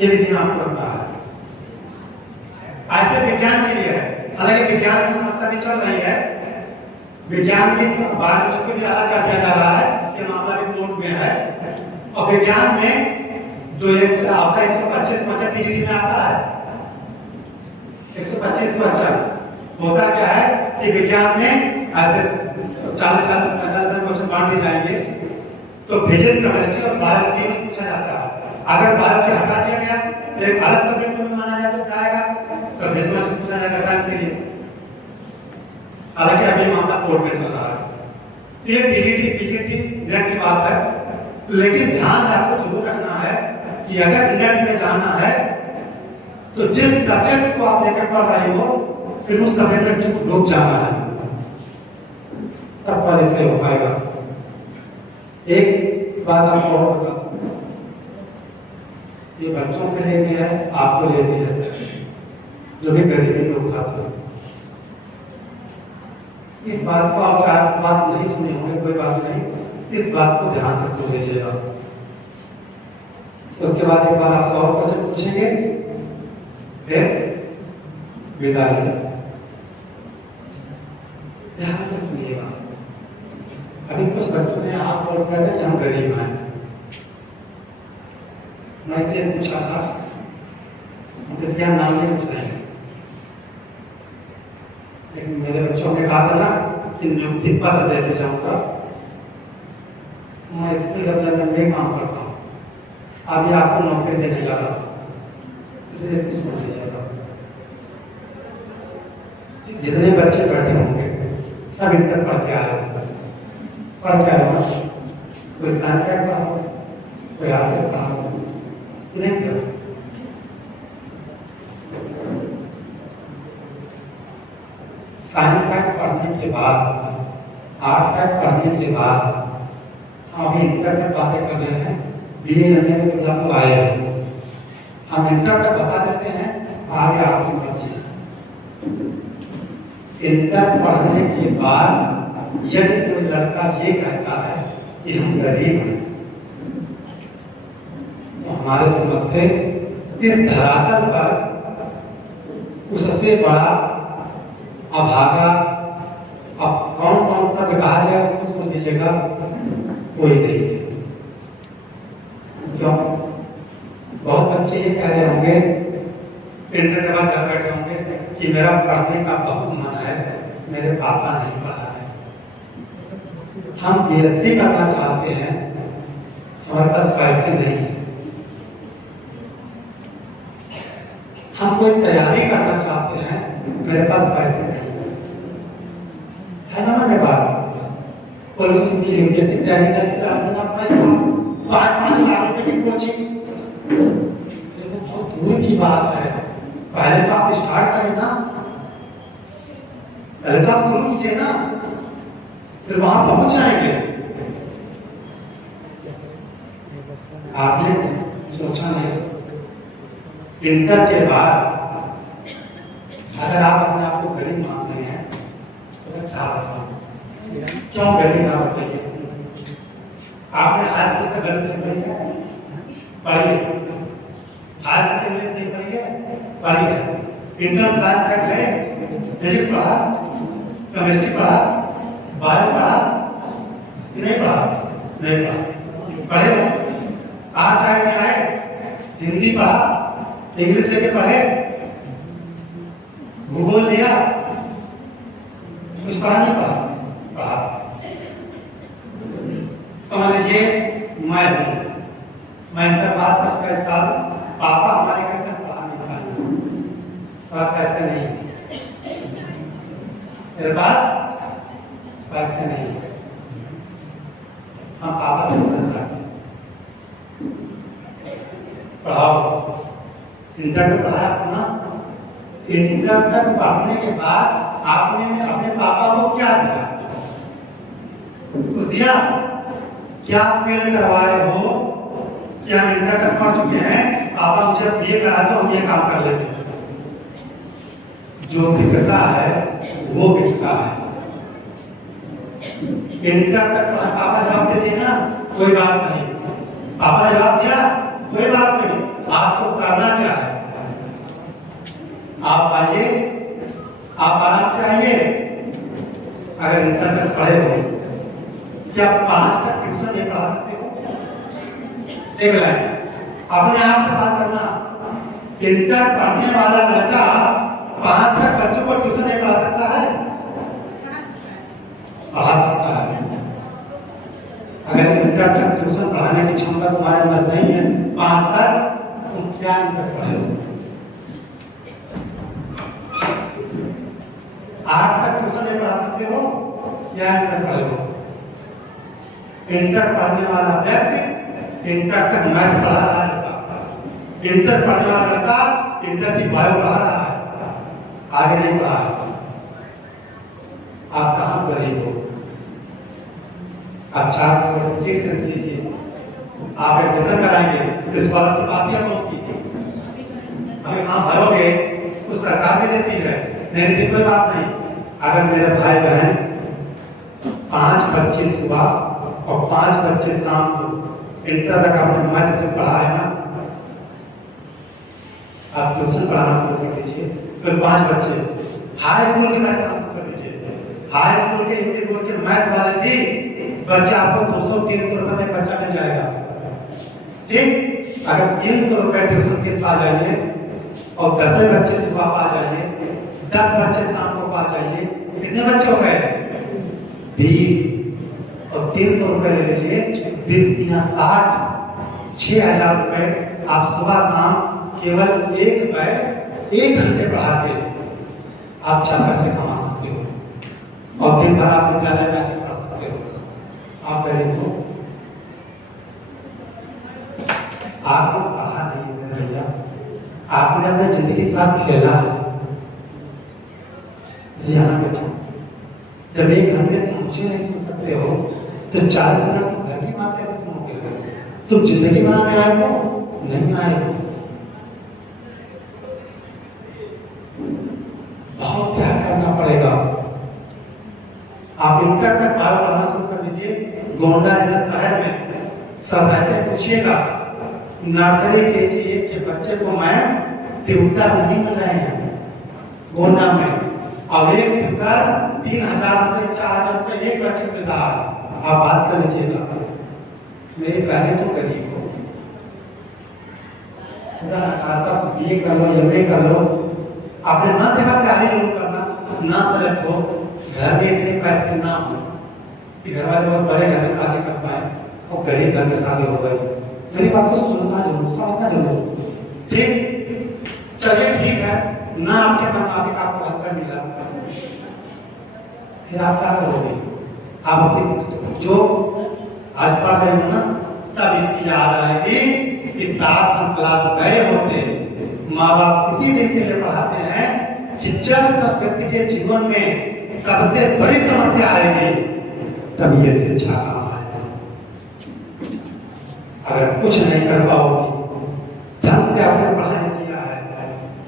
ये भी ध्यान रखना है। ऐसे विज्ञान के लिए है, हालांकि विज्ञान की समस्या भी चल रही है। विज्ञान के बाहर बच्चों को भी अलग कर दिया जा रहा है, ये मामला भी कोर्ट में है। और विज्ञान में जो आपका 125 क्वेश्चन टीजीटी में आता है, 125 क्वेश्चन होता क्या है कि विज्ञान में ऐसे 40-50 क्वेश्चन बांट दिए जाएंगे। तो फिजिक्स, केमिस्ट्री और बायो तीन पूछा जाता है। अगर बायो के हटा दिया गया तो एक अलग सब्जेक्ट में माना जाएगा, तो फिजिक्स से पूछा जाएगा साइंस के लिए। हालांकि अभी मामला कोर्ट में चल रहा है। तो ये टीजीटी पीजीटी नेट की बात है। लेकिन ध्यान आपको जरूर रखना है कि अगर नेट में जाना है तो जिस सब्जेक्ट को आप लेकर पढ़ रहे हो फिर उस सब्जेक्ट में रुक जाना है, तब क्वालिफाई हो पाएगा। एक बात आपको और बता, ये बच्चों के लिए भी है, आपको लिए भी है, जो भी गरीबी लोग खाते हैं। इस बात को आप चार बात नहीं सुने होंगे, कोई बात नहीं, इस बात को ध्यान से सुन लीजिएगा। उसके बाद एक बार आपसे और क्वेश्चन पूछेंगे, फिर विदाई। ध्यान से सुनिएगा। अभी कुछ बच्चों ने आप और कहते कि हम गरीब हैं, मैं इसलिए पूछा था, इसलिए हम नाम नहीं पूछ रहे हैं, लेकिन मेरे बच्चों ने कहा था ना कि नियुक्ति पत्र देते जाऊंगा, मैं स्किल डेवलपमेंट में काम करता हूँ, अभी आपको नौकरी देने जा रहा हूँ, इसलिए सुन लीजिएगा। जितने बच्चे बैठे होंगे सब इंटर पढ़ के आए होंगे, पढ़ के आए होंगे, कोई साइंस साइड पढ़ा हो, कोई आर्ट्स साइड पढ़ा हो, नहीं पढ़ा। साइंस साइड पढ़ने के बाद, आर्ट्स साइड पढ़ने के बाद हम अभी इंटर तक बातें कर रहे हैं, बीए करने में एग्जाम तो आए हैं, हम इंटर तक बता देते हैं, आगे आपकी मर्जी। इंटर पढ़ने के बाद यदि कोई लड़का ये कहता है कि हम गरीब हैं, तो हमारे समझ से इस धरातल पर उससे बड़ा अभागा अब कौन कौन सा कहा जाए उसको सोच लीजिएगा, कोई नहीं। क्यों? बहुत बच्चे ये कह रहे होंगे इंटर के बाद घर बैठे होंगे कि मेरा पढ़ने का बहुत मन है, मेरे पापा नहीं पढ़ा है, हम बीएससी करना चाहते हैं, हमारे पास पैसे नहीं है, हम कोई तैयारी करना चाहते हैं, मेरे पास पैसे नहीं है ना। मैंने बात पुलिस की यूपीएससी तैयारी करके राजना पैसा 5-5 लाख रुपए की कोचिंग, ये तो बहुत दूर की बात है। पहले तो आप स्टार्ट करें ना, पहले तो आप शुरू कीजिए ना, फिर वहां पहुंच जाएंगे। आपने सोचा नहीं, इंटर के बाद अगर आप अपने आप को गरीब मान रहे हैं तो क्या बताऊं, क्यों गरीब आप बताइए। आपने हाई स्कूल तक गणित नहीं पढ़ी है, पढ़िए, हाई स्कूल इंग्लिश नहीं पढ़ी है, पढ़िए, इंटर साइंस तक गए, फिजिक्स पढ़ा, केमिस्ट्री पढ़ा, बायो पढ़ा, नहीं पढ़ा, नहीं पढ़ा, पढ़े हो, आर्ट्स साइड में आए, हिंदी पढ़ा, इंग्लिश लेके पढ़े, भूगोल लिया, कुछ पढ़ा नहीं पढ़ा, पढ़ा। समझ लीजिए मैं इंटर पास कर इस साल, पापा हमारे घर तक पढ़ा नहीं पाए, पैसे नहीं, मेरे पास पैसे नहीं, हम पापा से पैसा पढ़ाओ। इंटर तक पढ़ाया अपना, इंटर तक पढ़ने के बाद आपने अपने पापा को क्या दिया, कुछ दिया? क्या फील करवाए हो कि हम इंटर तक पढ़ चुके हैं, पापा मुझे बीए करा दो, हम ये काम कर लेते हैं। जो बिकता है वो बिकता है। इंटर तक पापा जवाब दे दिए ना, कोई बात नहीं, पापा ने जवाब दिया, कोई बात नहीं, आपको करना क्या है, आप आइए, आप आराम से आइए। अगर इंटर तक पढ़े हो, क्या 5 तक ट्यूशन नहीं पढ़ा सकते हो? एक लाइन अपने आप से बात करना, इंटर पढ़ने वाला लड़का 5 तक बच्चों को ट्यूशन नहीं पढ़ा सकता है? पढ़ा सकता है। अगर इंटर तक ट्यूशन पढ़ाने की क्षमता तुम्हारे अंदर नहीं है, 5 तक तुम क्या इंटर पढ़े हो? 8 तक ट्यूशन नहीं पढ़ा सकते हो, क्या इंटर पढ़े हो? इंटर पढ़ने वाला व्यक्ति इंटर तक मैथ पढ़ा रहा है लड़का, इंटर पढ़ने वाला लड़का इंटर की बायो पढ़ा रहा है, आगे नहीं पढ़ा है। आप कहां से गरीब हो? आप 4 करोड़ से सीट खरीद लीजिए, आप एडमिशन कराएंगे, स्कॉलरशिप आती है लोगों की, हमें कहां भरोगे? उस सरकार भी देती है, नहीं देती कोई बात नहीं। अगर मेरे भाई बहन 5 बच्चे सुबह और 5 बच्चे शाम को इंटर तक आपने मैथ से पढ़ा है ना, आप ट्यूशन पढ़ाना शुरू कर दीजिए। फिर 5 बच्चे हाई स्कूल के मैथ पढ़ाना शुरू कर दीजिए। हाई स्कूल के हिंदी बोर्ड के मैथ वाले भी बच्चे आपको 200-300 रुपए में बच्चा मिल जाएगा, ठीक। अगर 300 रुपए ट्यूशन फीस पा जाइए और 10 बच्चे सुबह पा जाइए, 10 बच्चे शाम को पा जाइए, कितने बच्चे हो गए? 20 और 300 रुपए ले लीजिए, 20 × 60, 6000 रुपए आप सुबह शाम केवल एक बैच 1 घंटे पढ़ा के आप 4 पैसे कमा सकते हो और दिन भर आप विद्यालय में आके पढ़ सकते हो। आप गरीब हो, आपको पढ़ा नहीं है भैया, आपने अपने जिंदगी के साथ खेला है। यहाँ पे जब 1 घंटे तुम मुझे नहीं सुन सकते हो तो 40 मिनट तुम घर की बात कैसे सुनोगे? तुम जिंदगी बनाने आए हो, नहीं आए हो। बहुत त्याग करना पड़ेगा। आप इंटर तक बायो पढ़ना शुरू कर दीजिए। गोंडा जैसे शहर में सब रहते हैं, पूछिएगा नर्सरी KG 1 के बच्चे को मैम ट्यूटर नहीं मिल रहे हैं गोंडा में, और एक ट्यूटर 3000 रुपए 4000 रुपए एक बच्चे मिल रहा है। आप बात कर लीजिएगा। मेरे पहले तो गरीब हो, BA कर लो, MA कर लो, आपने ना देखा तैयारी जरूर करना, ना सेलेक्ट हो, घर में इतने पैसे ना हो कि घर वाले बहुत बड़े घर में शादी कर पाए और गरीब घर में शादी हो गई। मेरी बात को सुनना जरूर, समझना जरूर, ठीक। चलिए ठीक है, ना आपके मन माफिक आपको हस्बैंड मिला, फिर आप क्या करोगे? आप अपनी जो आज पढ़ रहे हो ना, तब इसकी याद आएगी कि काश हम क्लास गए होते। माँ बाप इसी दिन के लिए पढ़ाते हैं कि जब सब व्यक्ति के जीवन में सबसे बड़ी समस्या आएगी तब ये शिक्षा काम आएगी। अगर कुछ नहीं कर पाओगी, ढंग से आपने पढ़ाई किया है,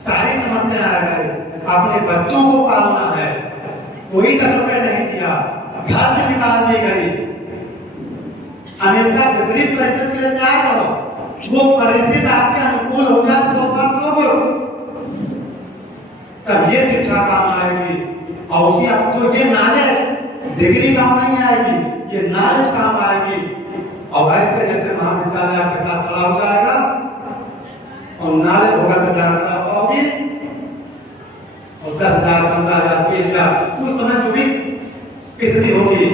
सारी समस्या आ गई, अपने बच्चों को पालना है, कोई 10 रुपए नहीं दिया, घर से निकाल दी गई, हमेशा विपरीत परिस्थिति के लिए तैयार रहो। वो परिस्थिति आपके अनुकूल हो जाए 100-500 तब ये शिक्षा काम आएगी। और उसी जो ये नॉलेज डिग्री काम नहीं आएगी, ये नॉलेज काम आएगी। और ऐसे जैसे महाविद्यालय आपके साथ खड़ा हो जाएगा और नॉलेज होगा तो जानकार होगी, और 10,000 15,000 20,000 उस समय जो भी स्थिति होगी,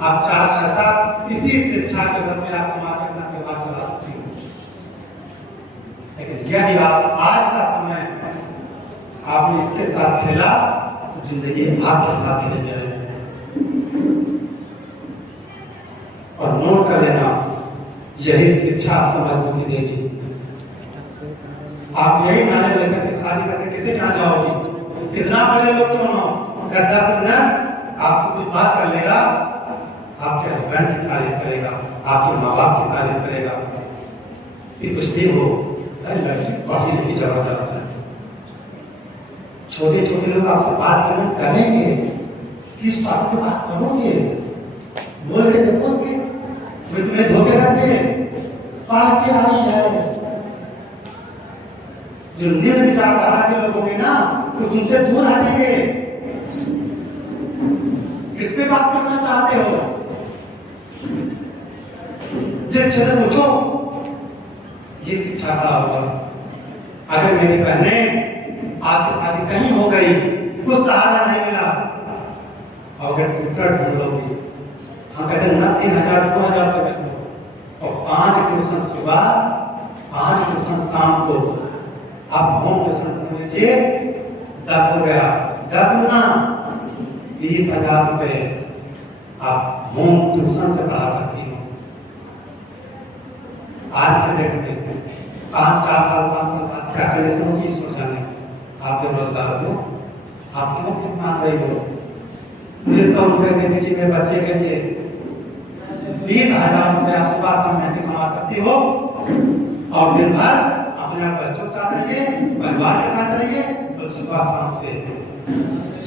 आप 4 पैसा इसी शिक्षा के घर में आप कमा करना के बाद चला सकते हो। लेकिन यदि आप आज का समय आपने इसके साथ खेला तो जिंदगी आपके साथ खेल जाएगी। और नोट कर लेना, यही शिक्षा आपको मजबूती देगी। आप यही नॉलेज लेकर के शादी करके किसे कहाँ जाओगी? कितना बड़े लोग क्यों ना, 10 मिनट आपसे कोई बात कर लेगा, आपके हस्बैंड की तारीफ करेगा, आपके माँ बाप की तारीफ करेगा कि कुछ भी हो, लड़की पढ़ी लिखी जबरदस्त है। छोटे छोटे लोग आपसे बात करेंगे, किस बात पे बात करोगे? बोल के देखोगे, मैं तुम्हें धोखे रखते पढ़ के आई है। जो निम्न विचारधारा के लोग होंगे ना, वो तुमसे दूर हटेंगे। किस पे बात करना चाहते हो? जिस पूछो, ये शिक्षा का होगा। अगर मेरी बहनें आपकी शादी कहीं हो गई, कुछ सहारा नहीं मिला, और अगर ट्यूटर ढूंढ लोगी, हम कहते हैं ना 3,000 2,000 रुपए और 5 ट्यूशन सुबह 5 ट्यूशन शाम को, आप होम ट्यूशन ढूंढ लीजिए, 10 हो गया, 10 गुना 30,000 रुपए आप होम ट्यूशन से पढ़ा सकती हो। के डेट में 5-4 साल 5 साल बाद क्या करने से होगी सोच जाने। आप बेरोजगार हो, आप क्यों फिर मांग रही हो? मुझे 100 रुपए दे दीजिए मेरे बच्चे के लिए। 20,000 रुपए आप सुबह शाम मेहनत कमा सकती हो और दिन भर अपने बच्चों के साथ रहिए, परिवार के साथ रहिए, तो सुबह शाम से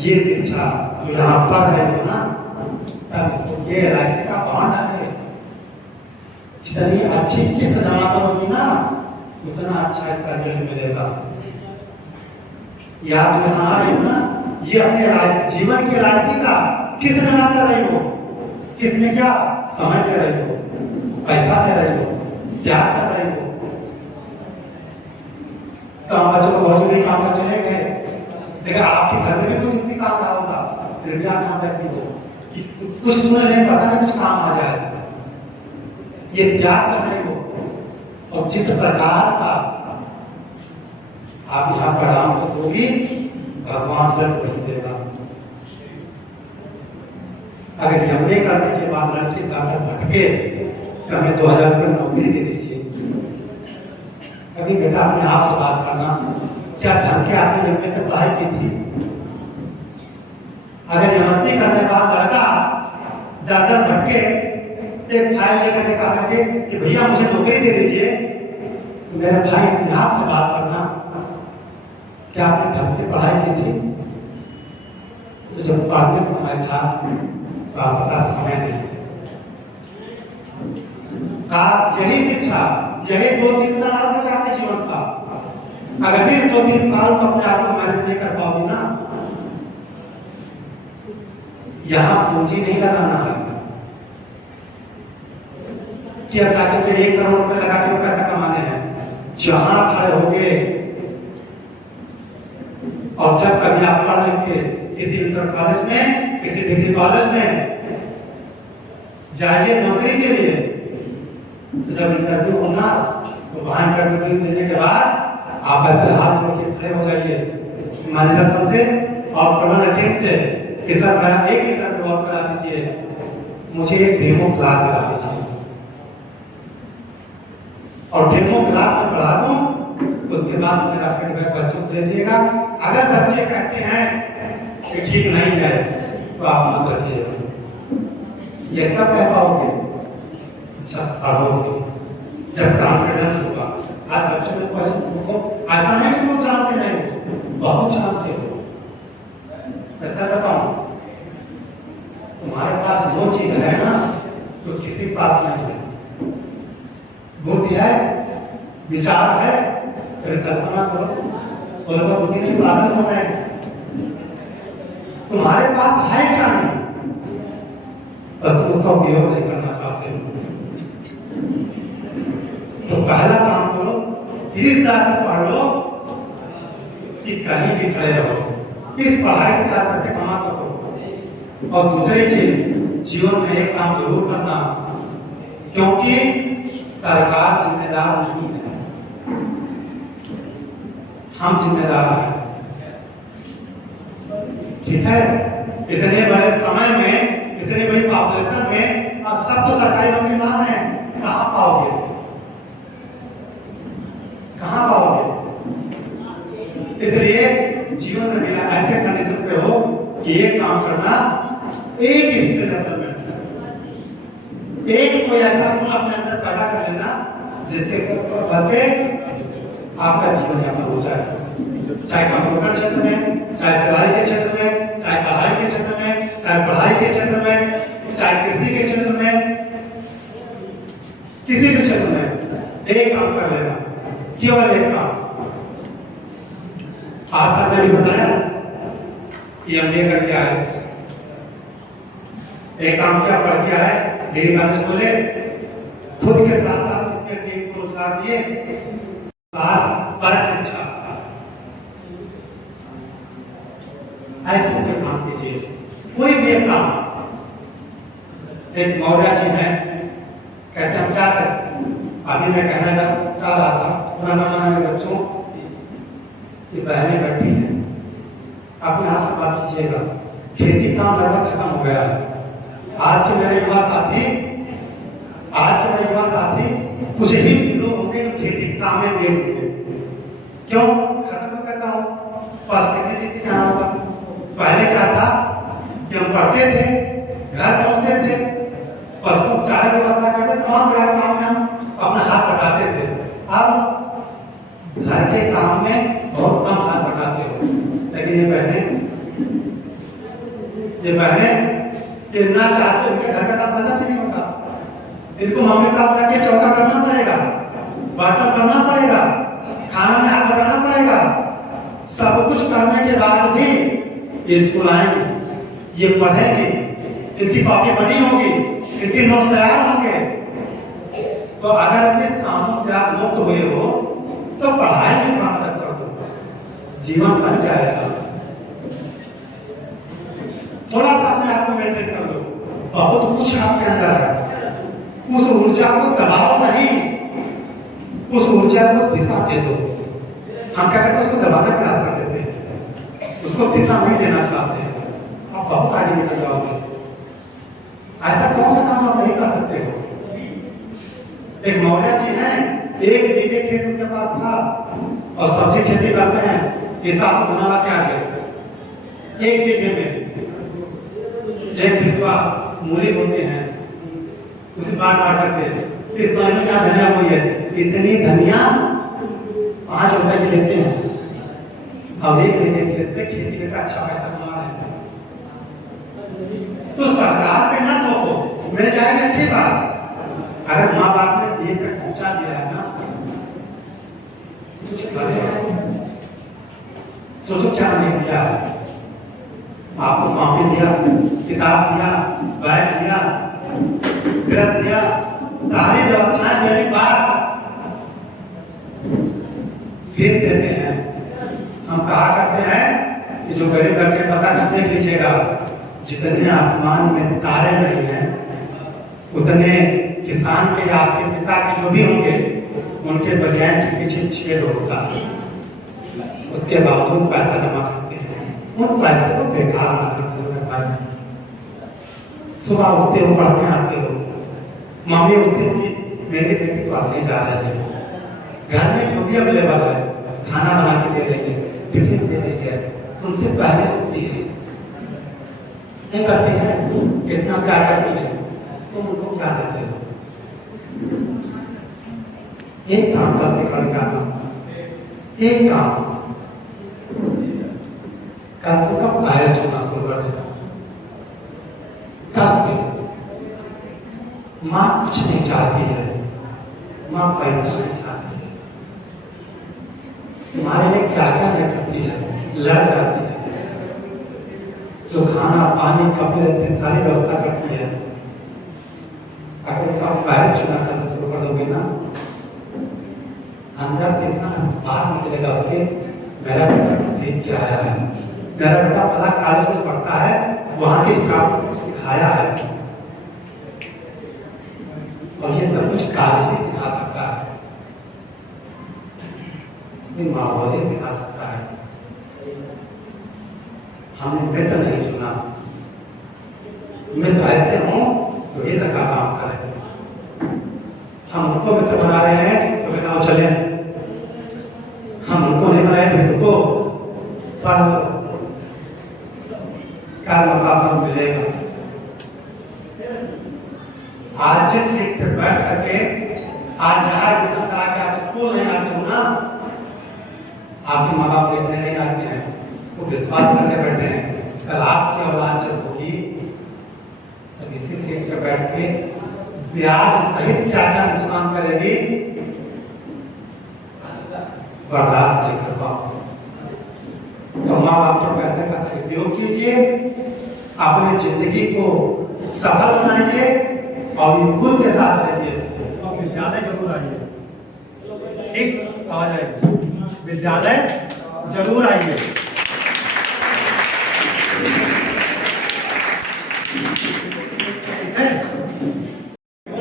ये शिक्षा जो यहाँ पढ़ रहे हो ना, तब इसको ये LIC का बॉन्ड है। जितनी अच्छी किस्त जमा करोगी ना, उतना अच्छा इसका रिजल्ट मिलेगा। या जो यहाँ आ रही हो ना, ये अपने जीवन की LIC का किस्त जमा कर रही हो। किसमें क्या? समय दे रही हो, पैसा दे रही हो, त्याग कर रही हो। तो हम बच्चों को बहुत जरूरी काम पर चले गए, लेकिन आपके घर में भी कुछ भी काम रहा होगा, फिर भी आप काम करती हो कि कुछ सुन नहीं पता ना, कुछ काम आ जाए। ये त्याग कर रही हो, और जिस प्रकार का आप यहाँ परिणाम को दोगी, भगवान जब वही देगा। अगर एमए करने के बाद लड़के जाकर भटके तो हमें 2,000 रुपये नौकरी दे दीजिए। कभी बेटा अपने आप से बात करना, क्या ढंग के आपने एमए तक पढ़ाई की थी? अगर एमएससी करने के बाद लड़का ज्यादा भटके, एक फाइल लेकर के कहा कि भैया मुझे नौकरी दे दीजिए, तो मेरे भाई अपने आप से बात करना, क्या आपने ढंग से पढ़ाई की थी? तो जब पढ़ने समय था तो आपके पास समय नहीं। काश यही शिक्षा, यही 2-3 साल और बचा आपके जीवन का। अगर 20-2-3 साल को अपने आप को मैनेज नहीं कर पाओगे ना, यहाँ पूंजी नहीं लगाना है कि अब जाके 1 करोड़ रुपए लगा के पैसा कमाने हैं। जहां खड़े होगे और जब कभी आप पढ़ लेंगे किसी इंटर कॉलेज में, किसी डिग्री कॉलेज में जाइए नौकरी के लिए, तो जब इंटरव्यू होना तो वहां इंटरव्यू देने के बाद आप ऐसे हाथ जोड़ के खड़े हो जाइए मैनेजर सर से और प्रबंधक टीम से कि सर मेरा एक इंटरव्यू और करा दीजिए, मुझे एक डेमो क्लास करा दीजिए, और डेमो क्लास में पढ़ा दूं, उसके बाद मेरा फीडबैक बच्चों से लीजिएगा। अगर बच्चे कहते हैं कि ठीक नहीं है तो आप मत रखिएगा। ये कब कह पाओगे? जब पढ़ोगे, जब कॉन्फिडेंस होगा। आज बच्चों में क्वेश्चन को ऐसा नहीं कि वो जानते नहीं हो, बहुत जानते हो। ऐसा बताऊं, तुम्हारे पास वो चीज है ना तो किसी के पास नहीं है। बुद्धि है, विचार है, फिर कल्पना करो, और वो बुद्धि की पागल हो रहे हैं। तुम्हारे पास है क्या नहीं, और तुम उसका उपयोग नहीं करना चाहते हो। तो पहला काम करो, इस तरह से पढ़ लो कि कहीं भी खड़े रहो, इस पढ़ाई से 4 पैसे कमा सको। और दूसरी चीज, जीवन में एक काम जरूर करना, क्योंकि सरकार जिम्मेदार नहीं है, हम जिम्मेदार हैं। ठीक है? इतने बड़े समय में, इतनी बड़ी पॉपुलेशन में अब सब तो सरकारी नौकरी मांग रहे हैं, कहां पाओगे? कहां पाओगे? इसलिए जीवन में मेरा ऐसे कंडीशन पे हो कि एक काम करना, एक स्किल डेवलपमेंट, एक कोई ऐसा गुण अपने अंदर पैदा कर लेना जिसके बल पे आपका जीवन यापन हो जाए। चाहे कंप्यूटर क्षेत्र में, चाहे सिलाई के क्षेत्र में, चाहे पढ़ाई के क्षेत्र में, चाहे पढ़ाई के क्षेत्र में, चाहे कृषि के क्षेत्र में, किसी भी क्षेत्र में एक काम कर लेना, केवल एक काम। आज तक मैंने बताया कि हम ये कर क्या है, एक काम क्या पढ़ क्या है, डिग्री कॉलेज खोले, खुद के साथ साथ अपने टीम को रोजगार दिए, पर शिक्षा ऐसे कोई काम कीजिए, कोई भी एक काम। एक मौर्य जी हैं, कहते हम क्या करें, अभी मैं कहने चाह रहा था, पुराना जमाने में बच्चों की बहनें बैठी हैं, अपने आप से बात कीजिएगा, खेती काम लगभग खत्म हो गया है। आज के मेरे युवा साथी कुछ ही लोग होंगे खेती काम में देर होंगे। क्यों खत्म करता हूँ बस किसी चीज क्या होगा। पहले क्या था कि हम पढ़ते थे, घर पहुंचते थे, पशु चारे की व्यवस्था करते, तमाम तरह के काम में हम अपना हाथ बटाते थे। अब घर के काम में बहुत कम हाथ बटाते हो। लेकिन ये बहने ये ना चाहते उनके घर का काम गलत नहीं होगा। इनको मम्मी साहब करके चौका करना पड़ेगा, बर्तन करना पड़ेगा, खाना में हाथ बटाना पड़ेगा। सब कुछ करने के बाद भी ये स्कूल आएंगे, ये पढ़ेंगे, इनकी कॉपी बनी होगी, इनके नोट्स तैयार होंगे। तो अगर इस कामों से आप मुक्त हुए हो तो पढ़ाई में काम कर दो, जीवन बन जाएगा। थोड़ा सा अपने आप को मेंटेन कर लो, बहुत कुछ आपके अंदर है। उस ऊर्जा को दबाओ नहीं, उस ऊर्जा को दिशा दे दो। हम क्या करते हैं, उसको दबाने का प्रयास कर देते हैं, उसको दिशा नहीं देना चाहते हैं। आप बहुत आगे निकल जाओगे। ऐसा कौन सा काम आप नहीं कर सकते हो। एक मौर्य जी हैं, 1 बीघे खेत उनके पास था और सब्जी खेती करते हैं। इस साल को धनावा क्या गया 1 बीघे में 1 बिस्वा मूली बोते हैं, उसे बांट करके इस महीने क्या धनिया हुई है, इतनी धनिया 5 रुपए की लेते हैं। अब 1 बीघे खेत से खेती करके अच्छा पैसा कमा रहे हैं। तो सरकार पे ना तो मिल जाएगी अच्छी बात। अगर माँ बाप ने देश तक पहुंचा दिया है ना, कुछ सोचो क्या नहीं दिया है। आपको कॉपी दिया, किताब दिया, बैग दिया, ड्रेस दिया, सारी व्यवस्थाएं देने के बाद फीस देते हैं। हम कहा करते हैं कि जो गरीब लड़के पता कर देख लीजिएगा, जितने आसमान में तारे नहीं हैं उतने किसान के आपके पिता के जो भी होंगे उनके बगैर के पीछे 6 लोग होता है। उसके बावजूद पैसा जमा करते हैं, उन पैसे को बेकार ना करते हो। सुबह उठते हो, पढ़ते आते हो, मम्मी उठते हो कि मेरे बेटे पढ़ने जा रहे हैं, घर में जो भी अवेलेबल है खाना बना के दे रही है, टिफिन दे रही है, उनसे पहले उठती है, नहीं करती है, कितना प्यार करती है, तुम उनको क्या देते हो। एक काम कल से कर जाना, एक काम कल से कब पैर छूना शुरू कर देना। कल से माँ कुछ नहीं चाहती है, माँ पैसा नहीं चाहती है, तुम्हारे लिए क्या क्या नहीं करती है, लड़ जाती है, जो खाना पानी कपड़े सारी व्यवस्था करती है। अगर उनका पैर छूना करना शुरू कर दोगे ना, अंदर से इतना बाहर निकलेगा उसके, मेरा बेटा सीख के आया है, मेरा बेटा फला कॉलेज में पढ़ता है, वहां के स्टाफ को सिखाया है, और ये सब कुछ काल ही सिखा सकता है, माहौल ही सिखा सकता है। हमने मित्र नहीं चुना, मित्र ऐसे हों तो ये तक का काम करें। हम उनको मित्र बना रहे हैं तो बताओ चले, हम उनको नहीं बनाए तो उनको पढ़ लो, क्या मौका पर मिलेगा। आज जिस सीट पर बैठ करके आज यहाँ एडमिशन करा के आप स्कूल नहीं आते हो ना, आपके माँ बाप देखने नहीं आते हैं, वो विश्वास करके बैठे हैं कल आपकी औलाद जब होगी तब इसी सीट पर बैठ के ब्याज सहित क्या क्या नुकसान करेगी बर्दाश्त नहीं कर पाओ। तो माँ बाप के पैसे का सही उपयोग कीजिए, अपने जिंदगी को सफल बनाइए और गुण के साथ रहिए और विद्यालय जरूर आइए। ठीक, आवाज आएगी, विद्यालय जरूर आइए।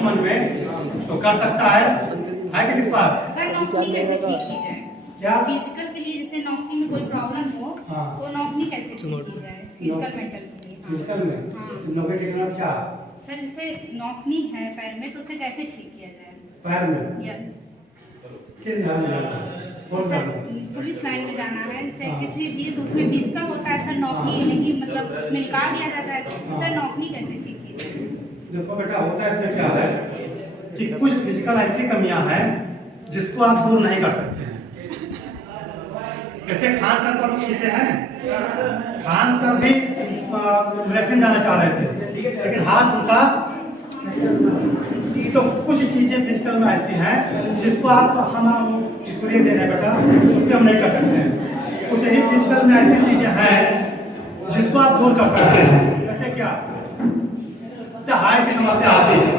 मन में तो कर सकता है किसी के पास। सर नौकरी कैसे ठीक की जाए, क्या फिजिकल के लिए जैसे नौकरी में कोई प्रॉब्लम हो हाँ। तो नौकरी कैसे ठीक की जाए, फिजिकल मेंटल के लिए। फिजिकल में हाँ। नौकरी टिकना क्या सर जैसे नौकरी है पैर में तो उसे कैसे ठीक किया जाए। पैर में यस किस घर में जाना है? कौन सा? पुलिस लाइन में जाना है, जैसे हाँ। किसी भी तो उसमें फिजिकल होता है सर, नौकरी नहीं मतलब उसमें निकाल दिया जाता है सर, नौकरी कैसे ठीक की जाए? देखो बेटा, होता है इसमें क्या है कि कुछ फिजिकल ऐसी कमियां हैं जिसको आप दूर नहीं कर सकते हैं। जैसे खान सर को लोग सुनते हैं, खान सर भी मिलिट्री जाना चाह रहे थे, लेकिन हाथ उनका, तो कुछ चीजें फिजिकल में ऐसी हैं जिसको आप हम ईश्वरीय दे रहे हैं बेटा, उसको हम नहीं कर सकते हैं। कुछ ही फिजिकल में ऐसी चीजें हैं जिसको आप दूर कर सकते हैं। जैसे क्या, जैसे हाइट की समस्या आती है।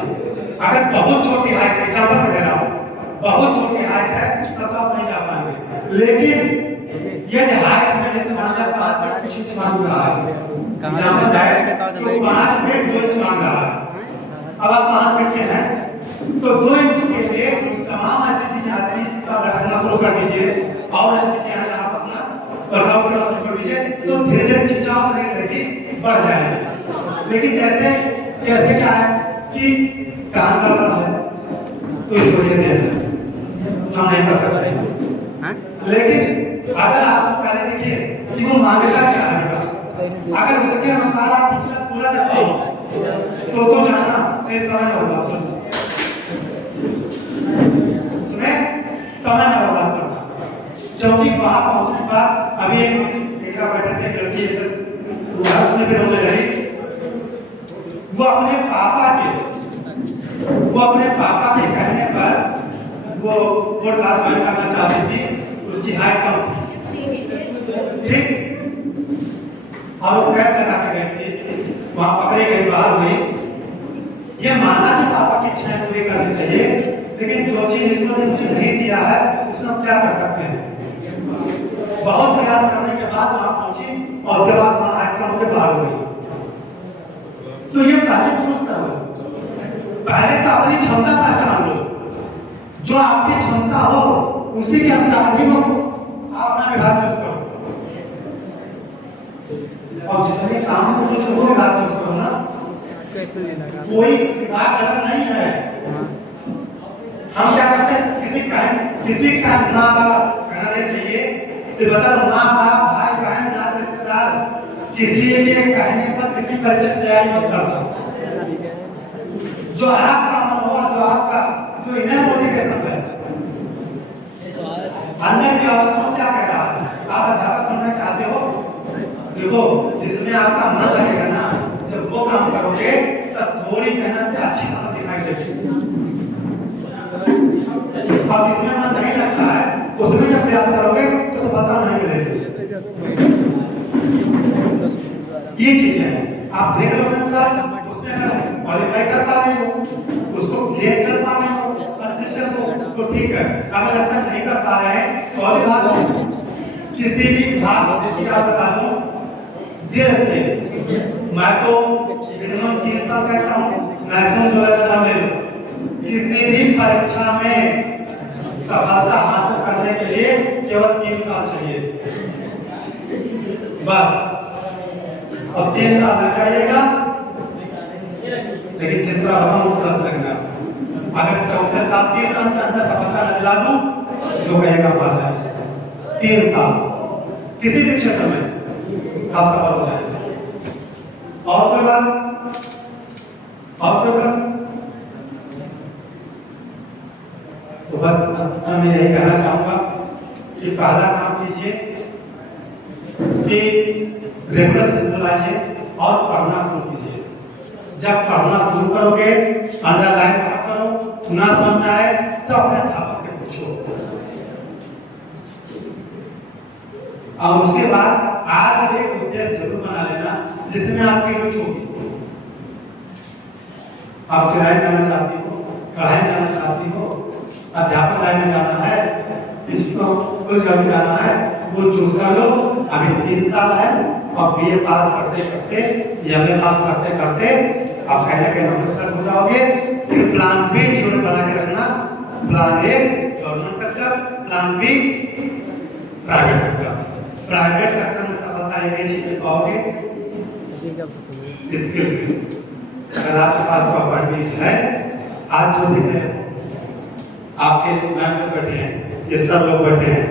अगर बहुत छोटी हाइट, एग्जाम्पल दे रहा हूँ, बहुत छोटी हाइट है तब तो आप नहीं जा पाएंगे। लेकिन यदि हाइट में जैसे मान लिया 5 फीट कुछ इंच मांग रहा है, एग्जाम्पल है कि 5 फीट 2 इंच मांग रहा है, अब आप 5 फीट के हैं तो 2 इंच के लिए तमाम ऐसी चीजें आती हैं जिसको आप रखना शुरू कर दीजिए, और ऐसी चीजें हैं आप अपना वर्कआउट करना शुरू कर दीजिए, तो धीरे धीरे खिंचाव शरीर रहेगी, बढ़ जाएगी। लेकिन जैसे जैसे क्या है कि कान का बड़ा है तो इसको ये देना है, हम नहीं कर सकते हैं। लेकिन अगर आप पहले देखिए कि वो मांगेगा क्या है बेटा, अगर उसके अनुसार आप पिछला पूरा देते हो तो जाना इस समय न होगा, उसमें समय न होगा करना, क्योंकि वहां पहुंचने के बाद अभी एक बैठे थे लड़की जैसे उसने फिर होने लगी, वो अपने पापा के कहने पर वो बोर्ड का ज्वाइन करना चाहती थी, उसकी हाइट कम थी, ठीक, और वो कैब लगा के गई थी, वहां पकड़े गई, बाहर हुई। ये मानना कि पापा की इच्छाएं पूरी करनी चाहिए, लेकिन जो चीज ईश्वर ने मुझे नहीं दिया है उसमें हम क्या कर सकते हैं। बहुत प्रयास करने के बाद वहां पहुंची और उसके बाद वहां हाइट कम होकर बाहर हो गई। तो ये पहले चूज करो, पहले तो अपनी क्षमता पहचान लो, जो आपकी क्षमता हो उसी के अनुसार ही हो आप अपना विभाग चूज करो, और जिसमें काम करो जो वो विभाग चूज करो ना, कोई विभाग गलत नहीं है। हम क्या करते हैं, किसी का माँ बाप कहना नहीं चाहिए, बता माँ बाप भाई बहन नाते रिश्तेदार किसी के कहने पर किसी परीक्षा तैयारी मत करना। जो आपका मन हो, जो आपका जो इनर मोटिवेशन है, अंदर की अवस्था क्या कह रहा है, आप अध्यापक बनना चाहते हो, देखो जिसमें आपका मन लगेगा ना, जब वो काम करोगे तब थोड़ी मेहनत से अच्छी फसल दिखाई देगी। अब इसमें मन नहीं लगता है, उसमें जब प्रयास करोगे तो सफलता नहीं मिलेगी। ये चीज है, आप देख लो सर, उसने अगर क्वालिफाई कर पा रहे हो, उसको क्लियर कर पा रहे हो कंसिस्टेंट को, तो ठीक है। अगर लगता नहीं कर पा रहे हैं तो और बात, किसी भी भाग को आप बता दो देर से, मैं तो मिनिमम 3 साल कहता हूँ, मैक्सिमम 16 साल ले लो। किसी भी परीक्षा में सफलता हासिल करने के लिए केवल 3 साल चाहिए बस, और 3 साल लग जाइएगा, लेकिन जिस तरह बताऊं उस तरह से लगना। अगर 14 साल 3 साल के अंदर सफलता न दिला दूं, जो कहेगा पास है। 3 साल किसी भी क्षेत्र में आप सफल हो जाएंगे। और कोई बात, और कोई प्रश्न? तो बस सर मैं यही कहना चाहूंगा कि पहला काम कीजिए कि रेगुलर स्कूल आइए और पढ़ना शुरू कीजिए। जब पढ़ना शुरू करोगे, अंडरलाइन पढ़ा करो, ना समझ में आए तो अपने अध्यापक से पूछो, और उसके बाद आज एक उद्देश्य जरूर बना लेना जिसमें आपकी रुचि होगी। आप सिलाई करना चाहती हो, कढ़ाई करना चाहती हो, अध्यापक लाइन में जाना है, इसको कुल जब जाना है वो चूज कर लो। अभी 3 साल है और बीए पास करते करते, एमए पास करते करते आप कहने के प्रोफेसर हो जाओगे। फिर प्लान बी जीवन बना के रखना, plan A government sector, plan B private sector. Private sector में सफलता एक चीज पाओगे, स्किल की। अगर आपके पास प्रॉपर्टीज है, आज जो दिख रहे हैं आपके मैम जो बैठे हैं ये सब लोग बैठे हैं,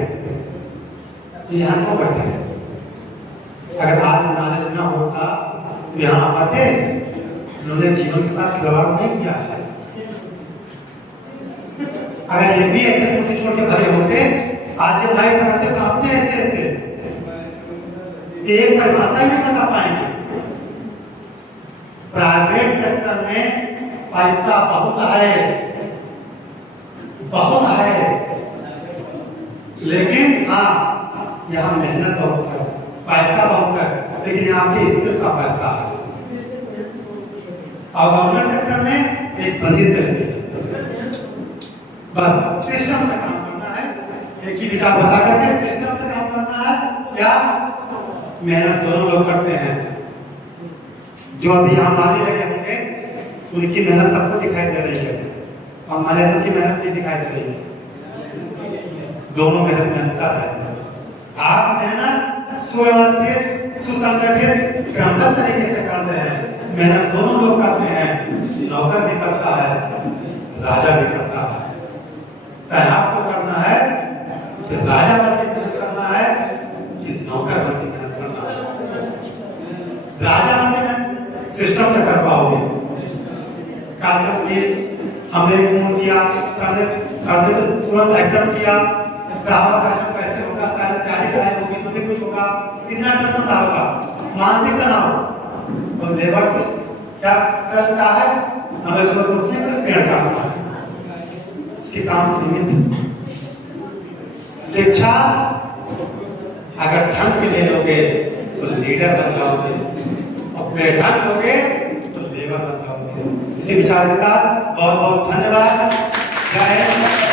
ये यहाँ क्यों बैठे हैं? अगर आज नॉलेज ना होता तो यहाँ आते? उन्होंने जीवन के साथ खिलवाड़ नहीं किया है। अगर ये भी ऐसे कुछ छोड़ के भरे होते, आज जब लाइव पढ़ते तो आपने ऐसे ऐसे एक परिभाषा ही नहीं बता पाएंगे। प्राइवेट सेक्टर में पैसा बहुत है, लेकिन हाँ यहाँ मेहनत बहुत है, पैसा बहुत है, लेकिन यहाँ के स्किल का पैसा है। और गवर्नमेंट सेक्टर में एक बंदी से बस सिस्टम से काम करना है, एक ही विचार बता करके सिस्टम से काम करना है, या मेहनत दोनों लोग करते हैं। जो अभी यहाँ माली लगे होंगे उनकी मेहनत सबको दिखाई दे रही है, और हमारे सबकी मेहनत नहीं दिखाई दे रही है। दोनों मेहनत है। आप मेहनत सुव्यवस्थित, सुसंगठित, क्रमबद्ध तरीके से करते हैं, मेहनत दोनों लोग करते हैं। नौकर भी करता है, राजा भी करता है। तय आपको करना है कि राजा बन के मेहनत करना है कि नौकर बन के मेहनत करना है। राजा बन के मेहनत सिस्टम से कर पाओगे। कार्यक्रम के हमने फोन किया, सबने तो तुरंत एक्सेप्ट किया। ग्राहक कार्यक्रम कैसे होगा, सारी तैयारी कराई होगी तो भी कुछ होगा, कितना टेंशन होगा, मानसिक तनाव। तो लेबर से क्या करता है, हमें सुबह उठने पर पेड़ काटना है, उसके काम सीमित। शिक्षा अगर ढंग के ले लोगे तो लीडर बन जाओगे, और बेढंग लोगे तो लेबर बन जाओगे। इसी विचार के साथ बहुत बहुत धन्यवाद। जय हिंद।